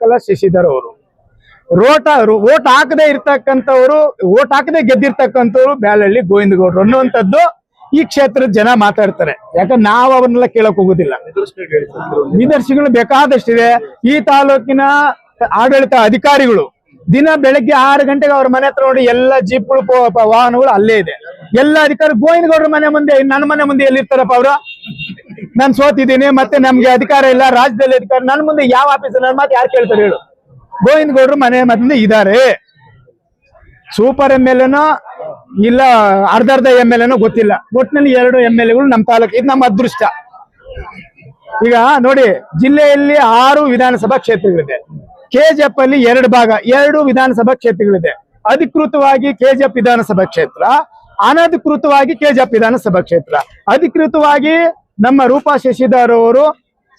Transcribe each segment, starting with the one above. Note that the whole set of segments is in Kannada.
ಕಲ ಶಶಿಧರ್ ಅವರು ಓಟ್ ಹಾಕದೆ ಇರ್ತಕ್ಕಂಥವ್ರು, ಓಟ್ ಹಾಕದೆ ಗೆದ್ದಿರ್ತಕ್ಕಂಥವ್ರು ಬ್ಯಾಲಹಳ್ಳಿ ಗೋವಿಂದಗೌಡರು ಅನ್ನುವಂಥದ್ದು ಈ ಕ್ಷೇತ್ರದ ಜನ ಮಾತಾಡ್ತಾರೆ. ಯಾಕಂದ್ರೆ ನಾವು ಅವನ್ನೆಲ್ಲ ಕೇಳಕ್ ಹೋಗುದಿಲ್ಲ. ನಿದರ್ಶನಗಳು ಬೇಕಾದಷ್ಟಿದೆ. ಈ ತಾಲೂಕಿನ ಆಡಳಿತ ಅಧಿಕಾರಿಗಳು ದಿನ ಬೆಳಗ್ಗೆ 6 ಗಂಟೆಗೆ ಅವ್ರ ಮನೆ ಹತ್ರ ನೋಡಿ ಎಲ್ಲ ಜೀಪ್ಗಳು ವಾಹನಗಳು ಅಲ್ಲೇ ಇದೆ. ಎಲ್ಲ ಅಧಿಕಾರಿ ಗೋವಿಂದಗೌಡರ ಮನೆ ಮುಂದೆ, ನನ್ನ ಮನೆ ಮುಂದೆ ಎಲ್ಲಿರ್ತಾರಪ್ಪ ಅವರು? ನಾನು ಸೋತಿದ್ದೀನಿ, ಮತ್ತೆ ನಮ್ಗೆ ಅಧಿಕಾರ ಇಲ್ಲ, ರಾಜ್ಯದಲ್ಲಿ ಅಧಿಕಾರ, ನನ್ನ ಮುಂದೆ ಯಾವ ಆಫೀಸ್, ನನ್ನ ಮಾತು ಯಾರು ಕೇಳ್ತಾರೆ ಹೇಳು? ಗೋವಿಂದಗೌಡರು ಮನೆ ಮುಂದೆ ಇದ್ದಾರೆ. ಸೂಪರ್ MLA ಇಲ್ಲ ಅರ್ಧ MLA ಗೊತ್ತಿಲ್ಲ. ಒಟ್ಟಿನಲ್ಲಿ 2 MLAಗಳು ನಮ್ಮ ತಾಲೂಕು. ಇದು ನಮ್ಮ ಅದೃಷ್ಟ. ಈಗ ನೋಡಿ, ಜಿಲ್ಲೆಯಲ್ಲಿ 6 ವಿಧಾನಸಭಾ ಕ್ಷೇತ್ರಗಳಿದೆ. KGF ಅಲ್ಲಿ 2 ಭಾಗ, 2 ವಿಧಾನಸಭಾ ಕ್ಷೇತ್ರಗಳಿದೆ. ಅಧಿಕೃತವಾಗಿ KGF ವಿಧಾನಸಭಾ ಕ್ಷೇತ್ರ, ಅನಧಿಕೃತವಾಗಿ KGF ವಿಧಾನಸಭಾ ಕ್ಷೇತ್ರ. ಅಧಿಕೃತವಾಗಿ ನಮ್ಮ ರೂಪಾ ಶಶಿಧರ್ ಅವರು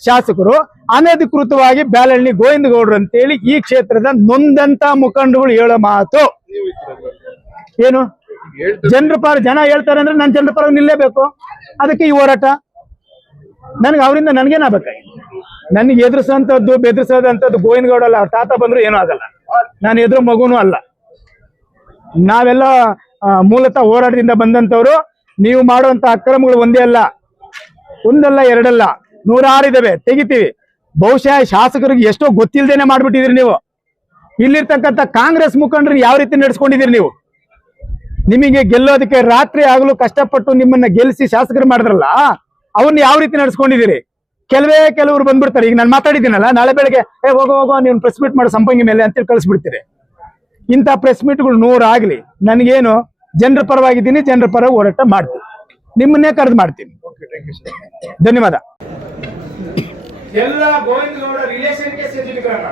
ಶಾಸಕರು, ಅನಧಿಕೃತವಾಗಿ ಬ್ಯಾಲಹಳ್ಳಿ ಗೋವಿಂದಗೌಡರು ಅಂತೇಳಿ ಈ ಕ್ಷೇತ್ರದ ನೊಂದಂತ ಮುಖಂಡಗಳು ಹೇಳೋ ಮಾತು ಏನು? ಜನರ ಪರ ಜನ ಹೇಳ್ತಾರೆ ಅಂದ್ರೆ ನಾನು ಜನರ ಪರ ನಿಲ್ಲೇಬೇಕು. ಅದಕ್ಕೆ ಈ ಹೋರಾಟ. ನನಗೆ ಅವರಿಂದ ನನಗೇನಾಗಬೇಕಾಗಿ, ನನಗೆ ಎದುರಿಸೋಂಥದ್ದು ಬೆದರಿಸೋದಂಥದ್ದು ಗೋವಿಂದಗೌಡ ಅಲ್ಲ. ಅವ್ರ ತಾತ ಬಂದ್ರು ಏನೂ ಆಗಲ್ಲ. ನಾನು ಎದುರು ಮಗುನೂ ಅಲ್ಲ. ನಾವೆಲ್ಲ ಮೂಲತಃ ಹೋರಾಟದಿಂದ ಬಂದಂಥವ್ರು. ನೀವು ಮಾಡುವಂತ ಅಕ್ರಮಗಳು ಒಂದಲ್ಲ, 2 106 ಇದಾವೆ, ತೆಗಿತೀವಿ. ಬಹುಶಃ ಶಾಸಕರಿಗೆ ಎಷ್ಟೋ ಗೊತ್ತಿಲ್ಲದೇನೆ ಮಾಡ್ಬಿಟ್ಟಿದ್ರಿ ನೀವು. ಇಲ್ಲಿರ್ತಕ್ಕಂಥ ಕಾಂಗ್ರೆಸ್ ಮುಖಂಡರು ಯಾವ ರೀತಿ ನಡೆಸ್ಕೊಂಡಿದ್ದೀರಿ ನೀವು? ನಿಮಗೆ ಗೆಲ್ಲೋದಕ್ಕೆ ರಾತ್ರಿ ಆಗಲು ಕಷ್ಟಪಟ್ಟು ನಿಮ್ಮನ್ನ ಗೆಲ್ಲಿಸಿ ಶಾಸಕರು ಮಾಡಿದ್ರಲ್ಲ, ಅವ್ರನ್ನ ಯಾವ ರೀತಿ ನಡೆಸ್ಕೊಂಡಿದ್ದೀರಿ? ಕೆಲವರು ಬಂದ್ಬಿಡ್ತಾರೆ. ಈಗ ನಾನು ಮಾತಾಡಿದ್ದೀನಲ್ಲ, ನಾಳೆ ಬೆಳಗ್ಗೆ ಹೋಗೋ ನೀವು ಪ್ರೆಸ್ ಮೀಟ್ ಮಾಡೋ ಸಂಪಂಗಿ ಮೇಲೆ ಅಂತೇಳಿ ಕಳಿಸ್ಬಿಡ್ತೀರಿ. ಇಂಥ ಪ್ರೆಸ್ ಮೀಟ್ಗಳು 100 ಆಗ್ಲಿ, ನನಗೇನು ಜನರ ಪರವಾಗಿದ್ದೀನಿ, ಜನರ ಪರ ಹೋರಾಟ ಮಾಡ್ತೀನಿ. ನಿಮ್ಮನ್ನೇ ಕರೆದು ಮಾಡ್ತೀನಿ. ಧನ್ಯವಾದ. ಎಲ್ಲ ಗೋವಿಂದಗೌಡ ರಿಲೇಷನ್ಗೆ செஞ்சிருக்காங்க.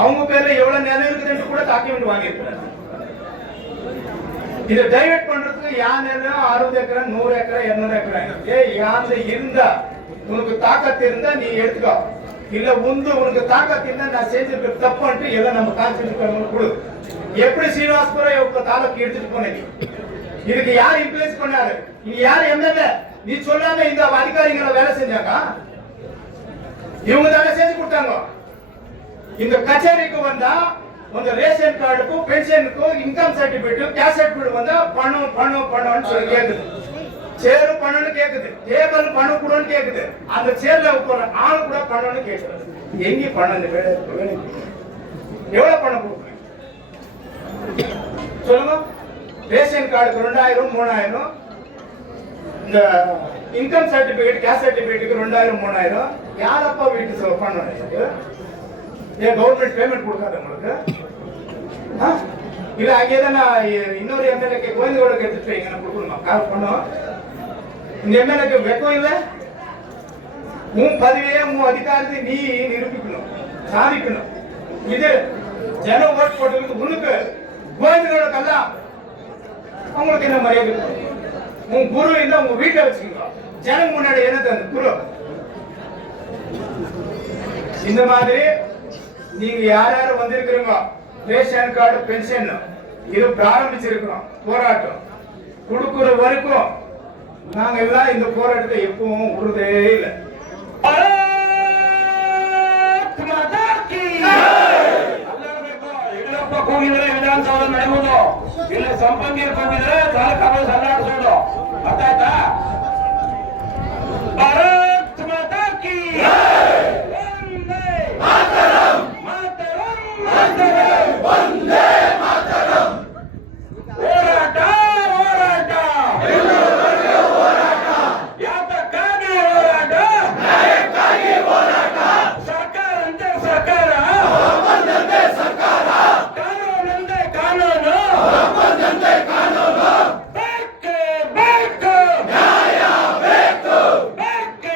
அவங்க பேர்ல எவ்வளவு நிலம் இருக்குதுன்னு கூட டாக்குமெண்ட் வாங்கியிருக்காங்க. இதை டைவர்ட் பண்றதுக்கு யான் நிலம் 60 ஏக்கர் 100 ஏக்கர் 200 ஏக்கர் இருக்கு. யான்ல இருந்தா உனக்கு தாக்கத்து இருந்தா நீ எடுத்துக்கோ, இல்ல உனக்கு தாக்கத்து இருந்தா நான் செஞ்சிருக்க தப்புன்ட்டு எல்லாம் நம்ம கான்ஸ்டிடியூஷன் கொடு. எப்படி ஸ்ரீனிவாசபுரம் இவங்க தாலுக்கு எடுத்துட்டு போனீங்க? இதுக்கு யார் இன்ஃப்ளூயன்ஸ் பண்ணாரு? நீ யார் MLA? நீ சொல்லாம இந்த அதிகாரிகளை வேலை செஞ்சாங்க. இவங்க தானே செஞ்சு கொடுத்தாங்க. இந்த கச்சேரிக்கு வந்தா உங்க ரேஷன் கார்டுக்கும் பென்ஷனுக்கும் இன்கம் சர்டிபிகேட் கேஷ் சர்டிபிகேட் வந்தா பணம்னு சொல்லி கேக்குது. சேரு பணம்னு கேக்குது, டேபிள் பணம் கூடன்னு கேக்குது, அந்த சேர்ல உட்கார ஆள் கூட பணம்னு கேக்குது. எங்க பணம்? எவ்வளவு பணம் கொடுக்குறீங்க சொல்லுங்க? ரேஷன் கார்டுக்கு 2000 3000, இந்த இன்கம் சர்டிபிகேட் கேஷ் சர்டிபிகேட்டுக்கு 2000 3000. யாரப்பா வீட்டு பண்ணணும்? ஏன் கவர்மெண்ட் பேமெண்ட் கொடுக்காத உங்களுக்கு? இல்ல அங்கேதான் இன்னொரு MLA ಗೋವಿಂದಗೌಡಕ್ಕೆ எடுத்துட்டு போய் கொடுக்கணுமா? கால் பண்ணோம். இந்த MLA வெக்கம் இல்ல. உன் பதவியே உன் அதிகாரத்தை நீ நிரூபிக்கணும், சாதிக்கணும். இது ஜன ஓட் போட்டதுக்கு உனக்கு ಗೋವಿಂದಗೌಡಕ್ಕெல்லாம் அவங்களுக்கு என்ன மரியாதை? உன் குரு இல்ல உங்க வீட்டை வச்சுக்கோங்க. ஜனம் முன்னாடி என்னது அந்த குரு? இந்த மாதிரி நீங்க யார் வந்திருக்கிறீங்க, ரேஷன் கார்டு பென்ஷன் இது பிராரம்பிச்சிருக்கிறோம். போராட்டம் கொடுக்குற வரைக்கும் நாங்க எல்லாம் இந்த போராட்டத்தை எப்பவும் விடுறதே இல்லை. ಕೂಗಿದ್ರೆ ವಿಧಾನಸೌಧ ನಡೆಯುವುದು, ಇಲ್ಲ ಸಂಪಂಗಿ ಕೂಗಿದ್ರೆ ತಾಲೂಕು ಸಲ್ಲಾಡಿಸೋದು. ಅರ್ಥಾಯ್ತಾ? ಭಾರತ್ ಮಾತಾ ಕಿ ವಂದೇ ಮಾತರಂ, ಮಾತರಂ, ಮಾತರಂ, ವಂದೇ ಮಾತರಂ. ಹೋರಾಟ ಹೋರಾಟ ಹೋರಾಟ, ಯಾತಕ್ಕಾಗಿ ಹೋರಾಟ? ನ್ಯಾಯಕ್ಕಾಗಿ ಹೋರಾಟ. ಸರ್ಕಾರ ಅಂತೆ ಸರ್ಕಾರ, ಸರ್ಕಾರ ಕಾನೂನು, ಕಾನೂನು ಬೇಕೇ ಬೇಕು, ನ್ಯಾಯ ಬೇಕು, ಬೇಕೇ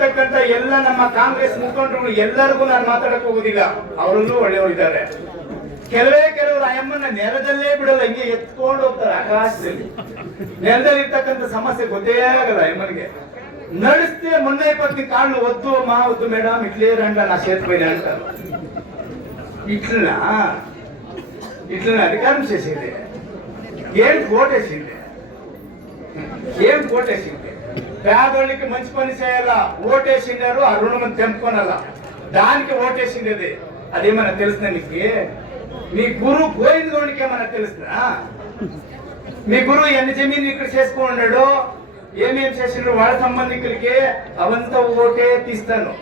ಇರ್ತಕ್ಕಂಥ ಎಲ್ಲ ನಮ್ಮ ಕಾಂಗ್ರೆಸ್ ಮುಖಂಡರು ಎಲ್ಲರಿಗೂ ನಾನು ಮಾತಾಡಕ್ ಹೋಗುದಿಲ್ಲ, ಅವರಲ್ಲೂ ಒಳ್ಳೆಯವರಿದ್ದಾರೆ. ಕೆಲವರು ಅಮ್ಮನ್ನ ನೆಲದಲ್ಲೇ ಬಿಡಲ್ಲ, ಹಿಂಗೆ ಎತ್ಕೊಂಡು ಹೋಗ್ತಾರೆ ಆಕಾಶದಲ್ಲಿ. ನೆಲದಲ್ಲಿ ಇರ್ತಕ್ಕಂಥ ಸಮಸ್ಯೆ ಗೊತ್ತೇ ಆಗಲ್ಲ ಅಮ್ಮನಿಗೆ. ನಡೆಸ್ತೇ ಮೊನ್ನೆ 20 ಕಾಳು ಒದ್ದು ಒದ್ದು ಮೇಡಮ್ ಇಟ್ಲೇ ರಂಡ ನಾ ಸೇರ್ಪಡೆ ಅಂತ ಇಟ್ಲನ ಅಧಿಕಾರ చేసింది ఏం కోటేసింది పేదోళ్ళకి మంచి పని చేయాలా, ఓటేసిండారు ఆ రుణం తెంపుకోనాలా, దానికి ఓటేసింది అది. అదేమన్నా తెలుసునా నీకు? మీ గురు గోవిందగౌడికి ఏమన్నా తెలుసునా? మీ గురువు ఎన్ని జమీన్ ఇక్కడ చేసుకున్నాడు, ఏమేం చేసిండ్రు వాళ్ళ సంబంధికులకి అవంతా ఓటే తీస్తాను.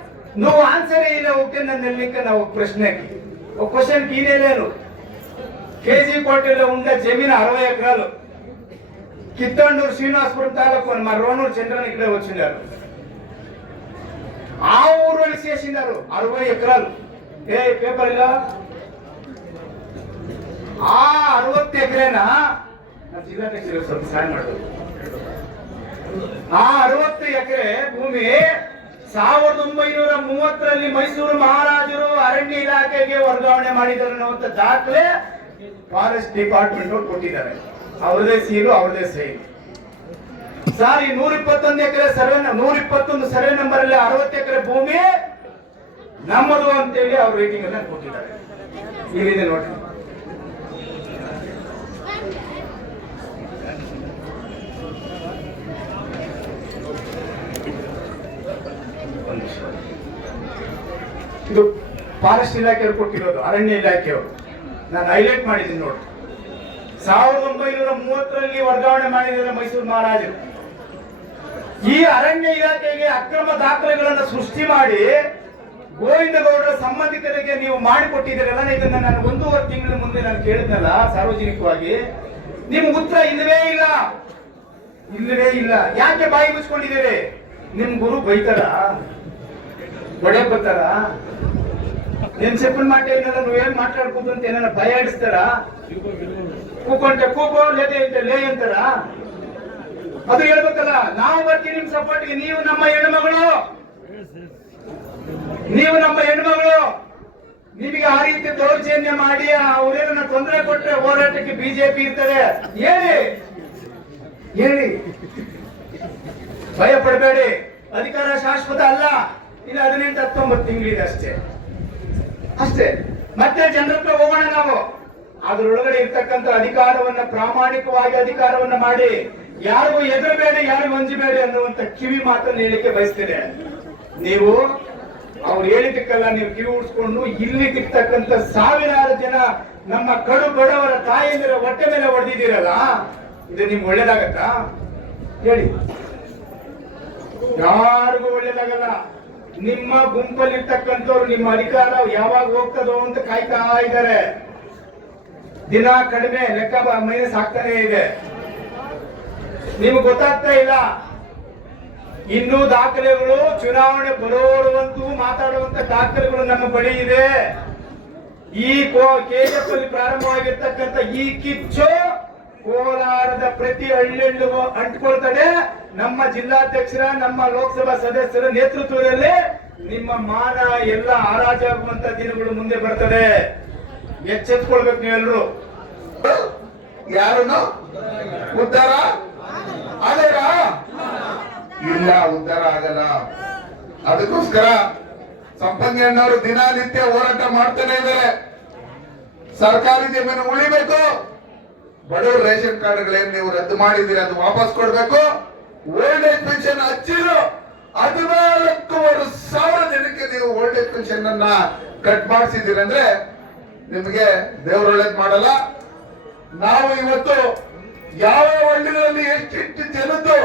నువ్వు ఆన్సర్ అయ్యే ఓకే నన్ను వెళ్ళిక నా ఒక ప్రశ్నకి ఒక క్వశ్చన్ ఈనేలేను. కేజీ కోటలో ఉండే జమీన్ 60 ఎకరాలు, కిత్తండూరు శ్రీనివాసపురం తాలూకు మా రోనూరు చంద్రన్ ఇక్కడే వచ్చినారు. ఆ ఊరు వాళ్ళు చేసినారు 60 ఎకరాలు. ఏ పేపర్ ಇಲ್ಲ ಆ 60 ಎಕರೆನ ಜಿಲ್ಲಾಧ್ಯಕ್ಷರು ಸ್ವಲ್ಪ ಸಹಾಯ ಮಾಡೋದು. ಆ 60 ಎಕರೆ ಭೂಮಿ 1930ರಲ್ಲಿ ಮೈಸೂರು ಮಹಾರಾಜರು ಅರಣ್ಯ ಇಲಾಖೆಗೆ ವರ್ಗಾವಣೆ ಮಾಡಿದ್ದಾರೆ ಅನ್ನುವಂತ ದಾಖಲೆ ಫಾರೆಸ್ಟ್ ಡಿಪಾರ್ಟ್ಮೆಂಟ್ ಅವರು ಕೊಟ್ಟಿದ್ದಾರೆ. ಅವ್ರದೇ ಸೀಲು, ಅವ್ರದೇ ಸೈನ್. ಸರ್, ಈ 121 ಎಕರೆ ಸರ್ವೆ 121 ಸರ್ವೆ ನಂಬರ್ ಅಲ್ಲಿ 60 ಎಕರೆ ಭೂಮಿ ನಮ್ಮದು ಅಂತೇಳಿ ಅವ್ರ ರೇಟಿಂಗ್ ಅನ್ನ ಕೊಟ್ಟಿದ್ದಾರೆ. ಇಲ್ಲಿದೆ ನೋಡಿ. ಇದು ಫಾರೆಸ್ಟ್ ಇಲಾಖೆಯವರು ಕೊಟ್ಟಿರೋದು, ಅರಣ್ಯ ಇಲಾಖೆಯವರು. ನಾನು ಹೈಲೈಟ್ ಮಾಡಿದ್ದೀನಿ ನೋಡಿ. 1930ರಲ್ಲಿ ವರ್ಗಾವಣೆ ಮಾಡಿದ್ದಾರೆ ಮೈಸೂರು ಮಹಾರಾಜರು. ಈ ಅರಣ್ಯ ಇಲಾಖೆಗೆ ಅಕ್ರಮ ದಾಖಲೆಗಳನ್ನು ಸೃಷ್ಟಿ ಮಾಡಿ ಗೋವಿಂದಗೌಡರ ಸಂಬಂಧಿಕರಿಗೆ ನೀವು ಮಾಡಿಕೊಟ್ಟಿದ್ದೀರಲ್ಲ, ಇದನ್ನ ನಾನು 1.5 ತಿಂಗಳ ಮುಂದೆ ನಾನು ಕೇಳಿದ್ನಲ್ಲ ಸಾರ್ವಜನಿಕವಾಗಿ, ನಿಮ್ಗೆ ಉತ್ತರ ಇಲ್ಲವೇ ಇಲ್ಲ. ಯಾಕೆ ಬಾಯಿ ಮುಚ್ಕೊಂಡಿದ್ದೀರಿ? ನಿಮ್ ಗುರು ಬೈತಾರ, ಒಡೆ ಬರ್ತಾರ, నేను చెప్పిన మాట ఏంటన్నా నువ్వేం మాట్లాడుకుంటుంటే ఏమైనా భయాడిస్తారా? ಕೂಕೊಂಡೆ ಕೂಕೋ ಲೇದೆ ಲೇ ಅಂತಾರಾ? ಅದು ಹೇಳ್ಬೇಕಲ್ಲ. ನಾವು ಬರ್ತೀವಿ ನಿಮ್ ಸಪೋರ್ಟ್ಗೆ. ನೀವು ನಮ್ಮ ಹೆಣ್ಮಗಳು, ನಿಮಗೆ ಆ ರೀತಿ ದೌರ್ಜನ್ಯ ಮಾಡಿ ಅವ್ರೇನ ತೊಂದರೆ ಕೊಟ್ಟರೆ ಹೋರಾಟಕ್ಕೆ ಬಿಜೆಪಿ ಇರ್ತದೆ. ಹೇಳಿ, ಭಯ ಪಡಬೇಡಿ. ಅಧಿಕಾರ ಶಾಶ್ವತ ಅಲ್ಲ. ಇನ್ನು 18-19 ತಿಂಗಳಿದೆ ಅಷ್ಟೇ. ಮತ್ತೆ ಜನರತ್ರ ಹೋಗೋಣ ನಾವು. ಅದರೊಳಗಡೆ ಇರ್ತಕ್ಕಂಥ ಅಧಿಕಾರವನ್ನ ಪ್ರಾಮಾಣಿಕವಾಗಿ ಅಧಿಕಾರವನ್ನ ಮಾಡಿ, ಯಾರಿಗೂ ಎದುರಬೇಡಿ, ಯಾರಿಗೂ ಅಂಜಬೇಡಿ ಅನ್ನುವಂತ ಕಿವಿ ಮಾತನ್ನು ಹೇಳಿಕೆ ಬಯಸ್ತೇನೆ. ನೀವು ಅವ್ರು ಹೇಳಿದ್ದಕ್ಕೆಲ್ಲ ನೀವು ಕಿವಿ ಉಡ್ಸ್ಕೊಂಡು ಇಲ್ಲಿ ಸಿಗ್ತಕ್ಕಂಥ ಸಾವಿರಾರು ಜನ ನಮ್ಮ ಕಡು ಬಡವರ ತಾಯಿಯಂದಿರ ಹೊಟ್ಟೆ ಮೇಲೆ ಹೊಡೆದಿದ್ದೀರಲ್ಲ, ಇದು ನಿಮ್ಗೆ ಒಳ್ಳೇದಾಗತ್ತಾ? ಹೇಳಿ. ಯಾರಿಗೂ ಒಳ್ಳೇದಾಗಲ್ಲ. ನಿಮ್ಮ ಗುಂಪಲ್ಲಿರ್ತಕ್ಕಂಥವ್ರು ನಿಮ್ಮ ಅಧಿಕಾರ ಯಾವಾಗ ಹೋಗ್ತದೋ ಅಂತ ಕಾಯ್ತಾ ಇದ್ದಾರೆ. ದಿನ ಕಡಿಮೆ ಲೆಕ್ಕ ಮೈನಸ್ ಆಗ್ತಾನೆ ಇದೆ. ನಿಮ್ಗೆ ಗೊತ್ತಾಗ್ತಾ ಇಲ್ಲ. ಇನ್ನೂ ದಾಖಲೆಗಳು, ಚುನಾವಣೆ ಬರೋರುವಂತೂ ಮಾತಾಡುವಂತ ದಾಖಲೆಗಳು ನಮ್ಮ ಬಳಿ ಇದೆ. ಈ ಕೆಜಿಎಫ್ ಅಲ್ಲಿ ಪ್ರಾರಂಭವಾಗಿರ್ತಕ್ಕಂಥ ಈ ಕಿಚ್ಚು ಕೋಲಾರದ ಪ್ರತಿ ಹಳ್ಳಿಗೂ ಅಂಟ್ಕೊಳ್ತದೆ. ನಮ್ಮ ಜಿಲ್ಲಾಧ್ಯಕ್ಷರ, ನಮ್ಮ ಲೋಕಸಭಾ ಸದಸ್ಯರ ನೇತೃತ್ವದಲ್ಲಿ ನಿಮ್ಮ ಮಾನ ಎಲ್ಲ ಹರಾಜಾಗುವಂತ ದಿನಗಳು ಮುಂದೆ ಬರ್ತದೆ. ಎಚ್ಚೆತ್ಕೊಳ್ಬೇಕು ನೀವೆಲ್ಲರೂ. ಯಾರನ್ನು ಉದ್ಧಾರ ಆಗಲ್ಲ? ಇಲ್ಲ, ಉದ್ಧಾರ ಆಗಲ್ಲ. ಅದಕ್ಕೋಸ್ಕರ ಸಂಪಂಗಿಯಣ್ಣವರು ದಿನನಿತ್ಯ ಹೋರಾಟ ಮಾಡ್ತಾನೆ ಇದ್ದಾರೆ. ಸರ್ಕಾರಿ ಜಮೀನು ಉಳಿಬೇಕು. ಬಡವರು ರೇಷನ್ ಕಾರ್ಡ್ಗಳೇನು ನೀವು ರದ್ದು ಮಾಡಿದ್ದೀರಿ ಅದು ವಾಪಸ್ ಕೊಡ್ಬೇಕು. ಓಲ್ಡ್ ಏಜ್ ಪೆನ್ಷನ್ ಹಚ್ಚಿದ್ರು 14,000 ಜನಕ್ಕೆ ನೀವು ಓಲ್ಡ್ ಏಜ್ ಪೆನ್ಷನ್ ಅನ್ನ ಕಟ್ ಮಾಡಿಸಿದ್ದೀರಂದ್ರೆ ನಿಮಗೆ ದೇವರು ಒಳ್ಳೇದ್ ಮಾಡಲ್ಲ. ನಾವು ಇವತ್ತು ಯಾವ ಹಳ್ಳಿಗಳಲ್ಲಿ ಎಷ್ಟೆಷ್ಟು ಜನದ್ದು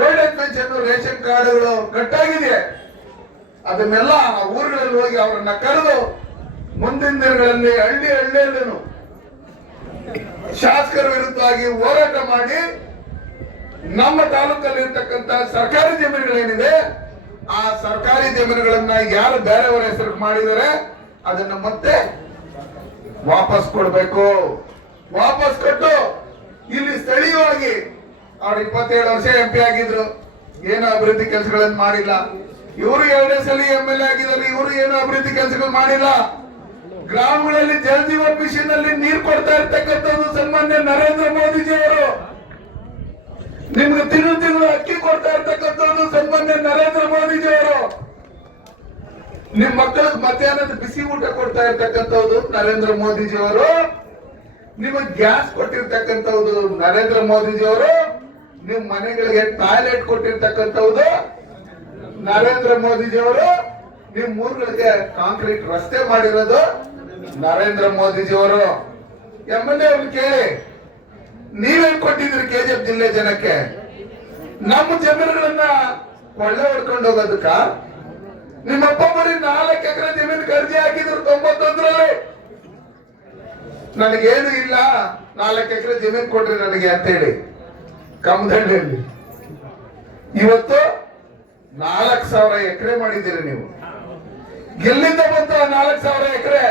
ಓಲ್ಡ್ ಏಜ್ ಪೆನ್ಷನ್ ರೇಷನ್ ಕಾರ್ಡ್ಗಳು ಕಟ್ಟಾಗಿದೆ, ಅದನ್ನೆಲ್ಲ ಆ ಊರುಗಳಲ್ಲಿ ಹೋಗಿ ಅವರನ್ನ ಕರೆದು ಮುಂದಿನ ದಿನಗಳಲ್ಲಿ ಹಳ್ಳಿಯಲ್ಲೂ ಶಾಸಕರ ವಿರುದ್ಧವಾಗಿ ಹೋರಾಟ ಮಾಡಿ ನಮ್ಮ ತಾಲೂಕಲ್ಲಿ ಇರ್ತಕ್ಕಂಥ ಸರ್ಕಾರಿ ಜಮೀನುಗಳೇನಿದೆ ಆ ಸರ್ಕಾರಿ ಜಮೀನುಗಳನ್ನ ಯಾರು ಬೇರೆಯವರ ಹೆಸರು ಮಾಡಿದರೆ ಅದನ್ನ ಮತ್ತೆ ವಾಪಸ್ ಕೊಡ್ಬೇಕು. ವಾಪಸ್ ಕೊಟ್ಟು ಇಲ್ಲಿ ಸ್ಥಳೀಯವಾಗಿ ಅವ್ರು 27 ವರ್ಷ MP ಆಗಿದ್ರು, ಏನೋ ಅಭಿವೃದ್ಧಿ ಕೆಲಸಗಳನ್ನು ಮಾಡಿಲ್ಲ. ಇವರು 2ನೇ ಸಲ MLA ಆಗಿದ್ದಾರೆ, ಇವರು ಏನು ಅಭಿವೃದ್ಧಿ ಕೆಲಸಗಳು ಮಾಡಿಲ್ಲ. ಗ್ರಾಮಗಳಲ್ಲಿ ಜಲ ಜೀವನ್ ಮಿಷನ್ ಅಲ್ಲಿ ನೀರು ಕೊಡ್ತಾ ಇರ್ತಕ್ಕಂಥದ್ದು ಸನ್ಮಾನ್ಯ ನರೇಂದ್ರ ಮೋದಿಜಿ ಅವರು. ನಿಮ್ಗೆ ತಿಂಗಳು ಅಕ್ಕಿ ಕೊಡ್ತಾ ಇರ್ತಕ್ಕಂಥದ್ದು ಸನ್ಮಾನ್ಯ ನರೇಂದ್ರ ಮೋದಿಜಿ ಅವರು. ನಿಮ್ ಮಕ್ಕಳಿಗೆ ಮಧ್ಯಾಹ್ನದ ಬಿಸಿ ಊಟ ಕೊಡ್ತಾ ಇರ್ತಕ್ಕಂಥದ್ದು ನರೇಂದ್ರ ಮೋದಿಜಿ ಅವರು. ನಿಮಗೆ ಗ್ಯಾಸ್ ಕೊಟ್ಟಿರ್ತಕ್ಕಂಥದ್ದು ನರೇಂದ್ರ ಮೋದಿಜಿ ಅವರು. ನಿಮ್ ಮನೆಗಳಿಗೆ ಟಾಯ್ಲೆಟ್ ಕೊಟ್ಟಿರ್ತಕ್ಕಂಥದ್ದು ನರೇಂದ್ರ ಮೋದಿಜಿ ಅವರು. ನಿಮ್ ಊರುಗಳಿಗೆ ಕಾಂಕ್ರೀಟ್ ರಸ್ತೆ ಮಾಡಿರೋದು ನರೇಂದ್ರ ಮೋದಿಜಿ ಅವರು. MLA ಅವ್ರು ಕೇಳಿ, ನೀವೇನ್ ಕೊಟ್ಟಿದ್ರಿ KGF ಜಿಲ್ಲೆ ಜನಕ್ಕೆ? ನಮ್ಮ ಜಮೀನುಗಳನ್ನ ಕೊಳ್ಳೆ ಹೊಡ್ಕೊಂಡು ಹೋಗೋದಕ್ಕ? ನಿಮ್ಮಪ್ಪ ಬರೀ 4 ಎಕರೆ ಜಮೀನು ಅರ್ಜಿ ಹಾಕಿದ್ರು 91ರಲ್ಲಿ. ನನಗೇನು ಇಲ್ಲ, 4 ಎಕರೆ ಜಮೀನು ಕೊಡ್ರಿ ನನಗೆ ಅಂತ ಹೇಳಿ ಕಮ್ಮದಳ್ಳಿಯಲ್ಲಿ. ಇವತ್ತು 4,000 ಎಕರೆ ಮಾಡಿದ್ದೀರಿ ನೀವು. ಎಲ್ಲಿಂದ ಬಂತು 4,000 ಎಕರೆ?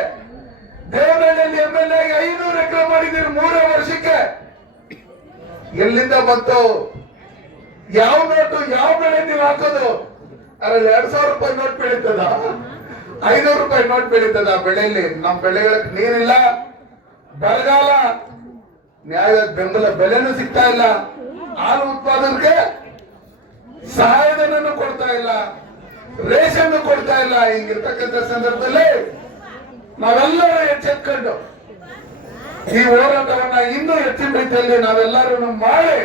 ದೇವನಹಳ್ಳಿಯಲ್ಲಿ MLA 500 ಎಕರೆ ಮಾಡಿದ್ದೀರಿ 3 ವರ್ಷಕ್ಕೆ. ಎಲ್ಲಿಂದ ಬಂತು? ಯಾವ ನೋಟು, ಯಾವ ಬೆಳೆ ನೀವು ಹಾಕೋದು? ಅದ್ರಲ್ಲಿ 2,000 ರೂಪಾಯಿ ನೋಟ್ ಬೆಳೀತದ? 500 ರೂಪಾಯಿ ನೋಟ್ ಬೆಳೀತದ ಬೆಳೆಯಲ್ಲಿ? ನಮ್ಮ ಬೆಳೆಗಳಿಗೆ ನೀರಿಲ್ಲ, ಬರಗಾಲ, ನ್ಯಾಯದ ಬೆಂಬಲ ಬೆಲೆನೂ ಸಿಗ್ತಾ ಇಲ್ಲ, ಹಾಲು ಉತ್ಪಾದನೆಗೆ ಸಹಾಯಧನನ್ನು ಕೊಡ್ತಾ ಇಲ್ಲ, ರೇಷನ್ ಕೊಡ್ತಾ ಇಲ್ಲ. ಹಿಂಗಿರ್ತಕ್ಕಂಥ ಸಂದರ್ಭದಲ್ಲಿ ನಾವೆಲ್ಲರೂ ಎಚ್ಚೆತ್ಕೊಂಡು ಈ ಹೋರಾಟವನ್ನ ಇನ್ನೂ ಹೆಚ್ಚಿನ ರೀತಿಯಲ್ಲಿ ನಾವೆಲ್ಲರೂ ಮಾಡಿ,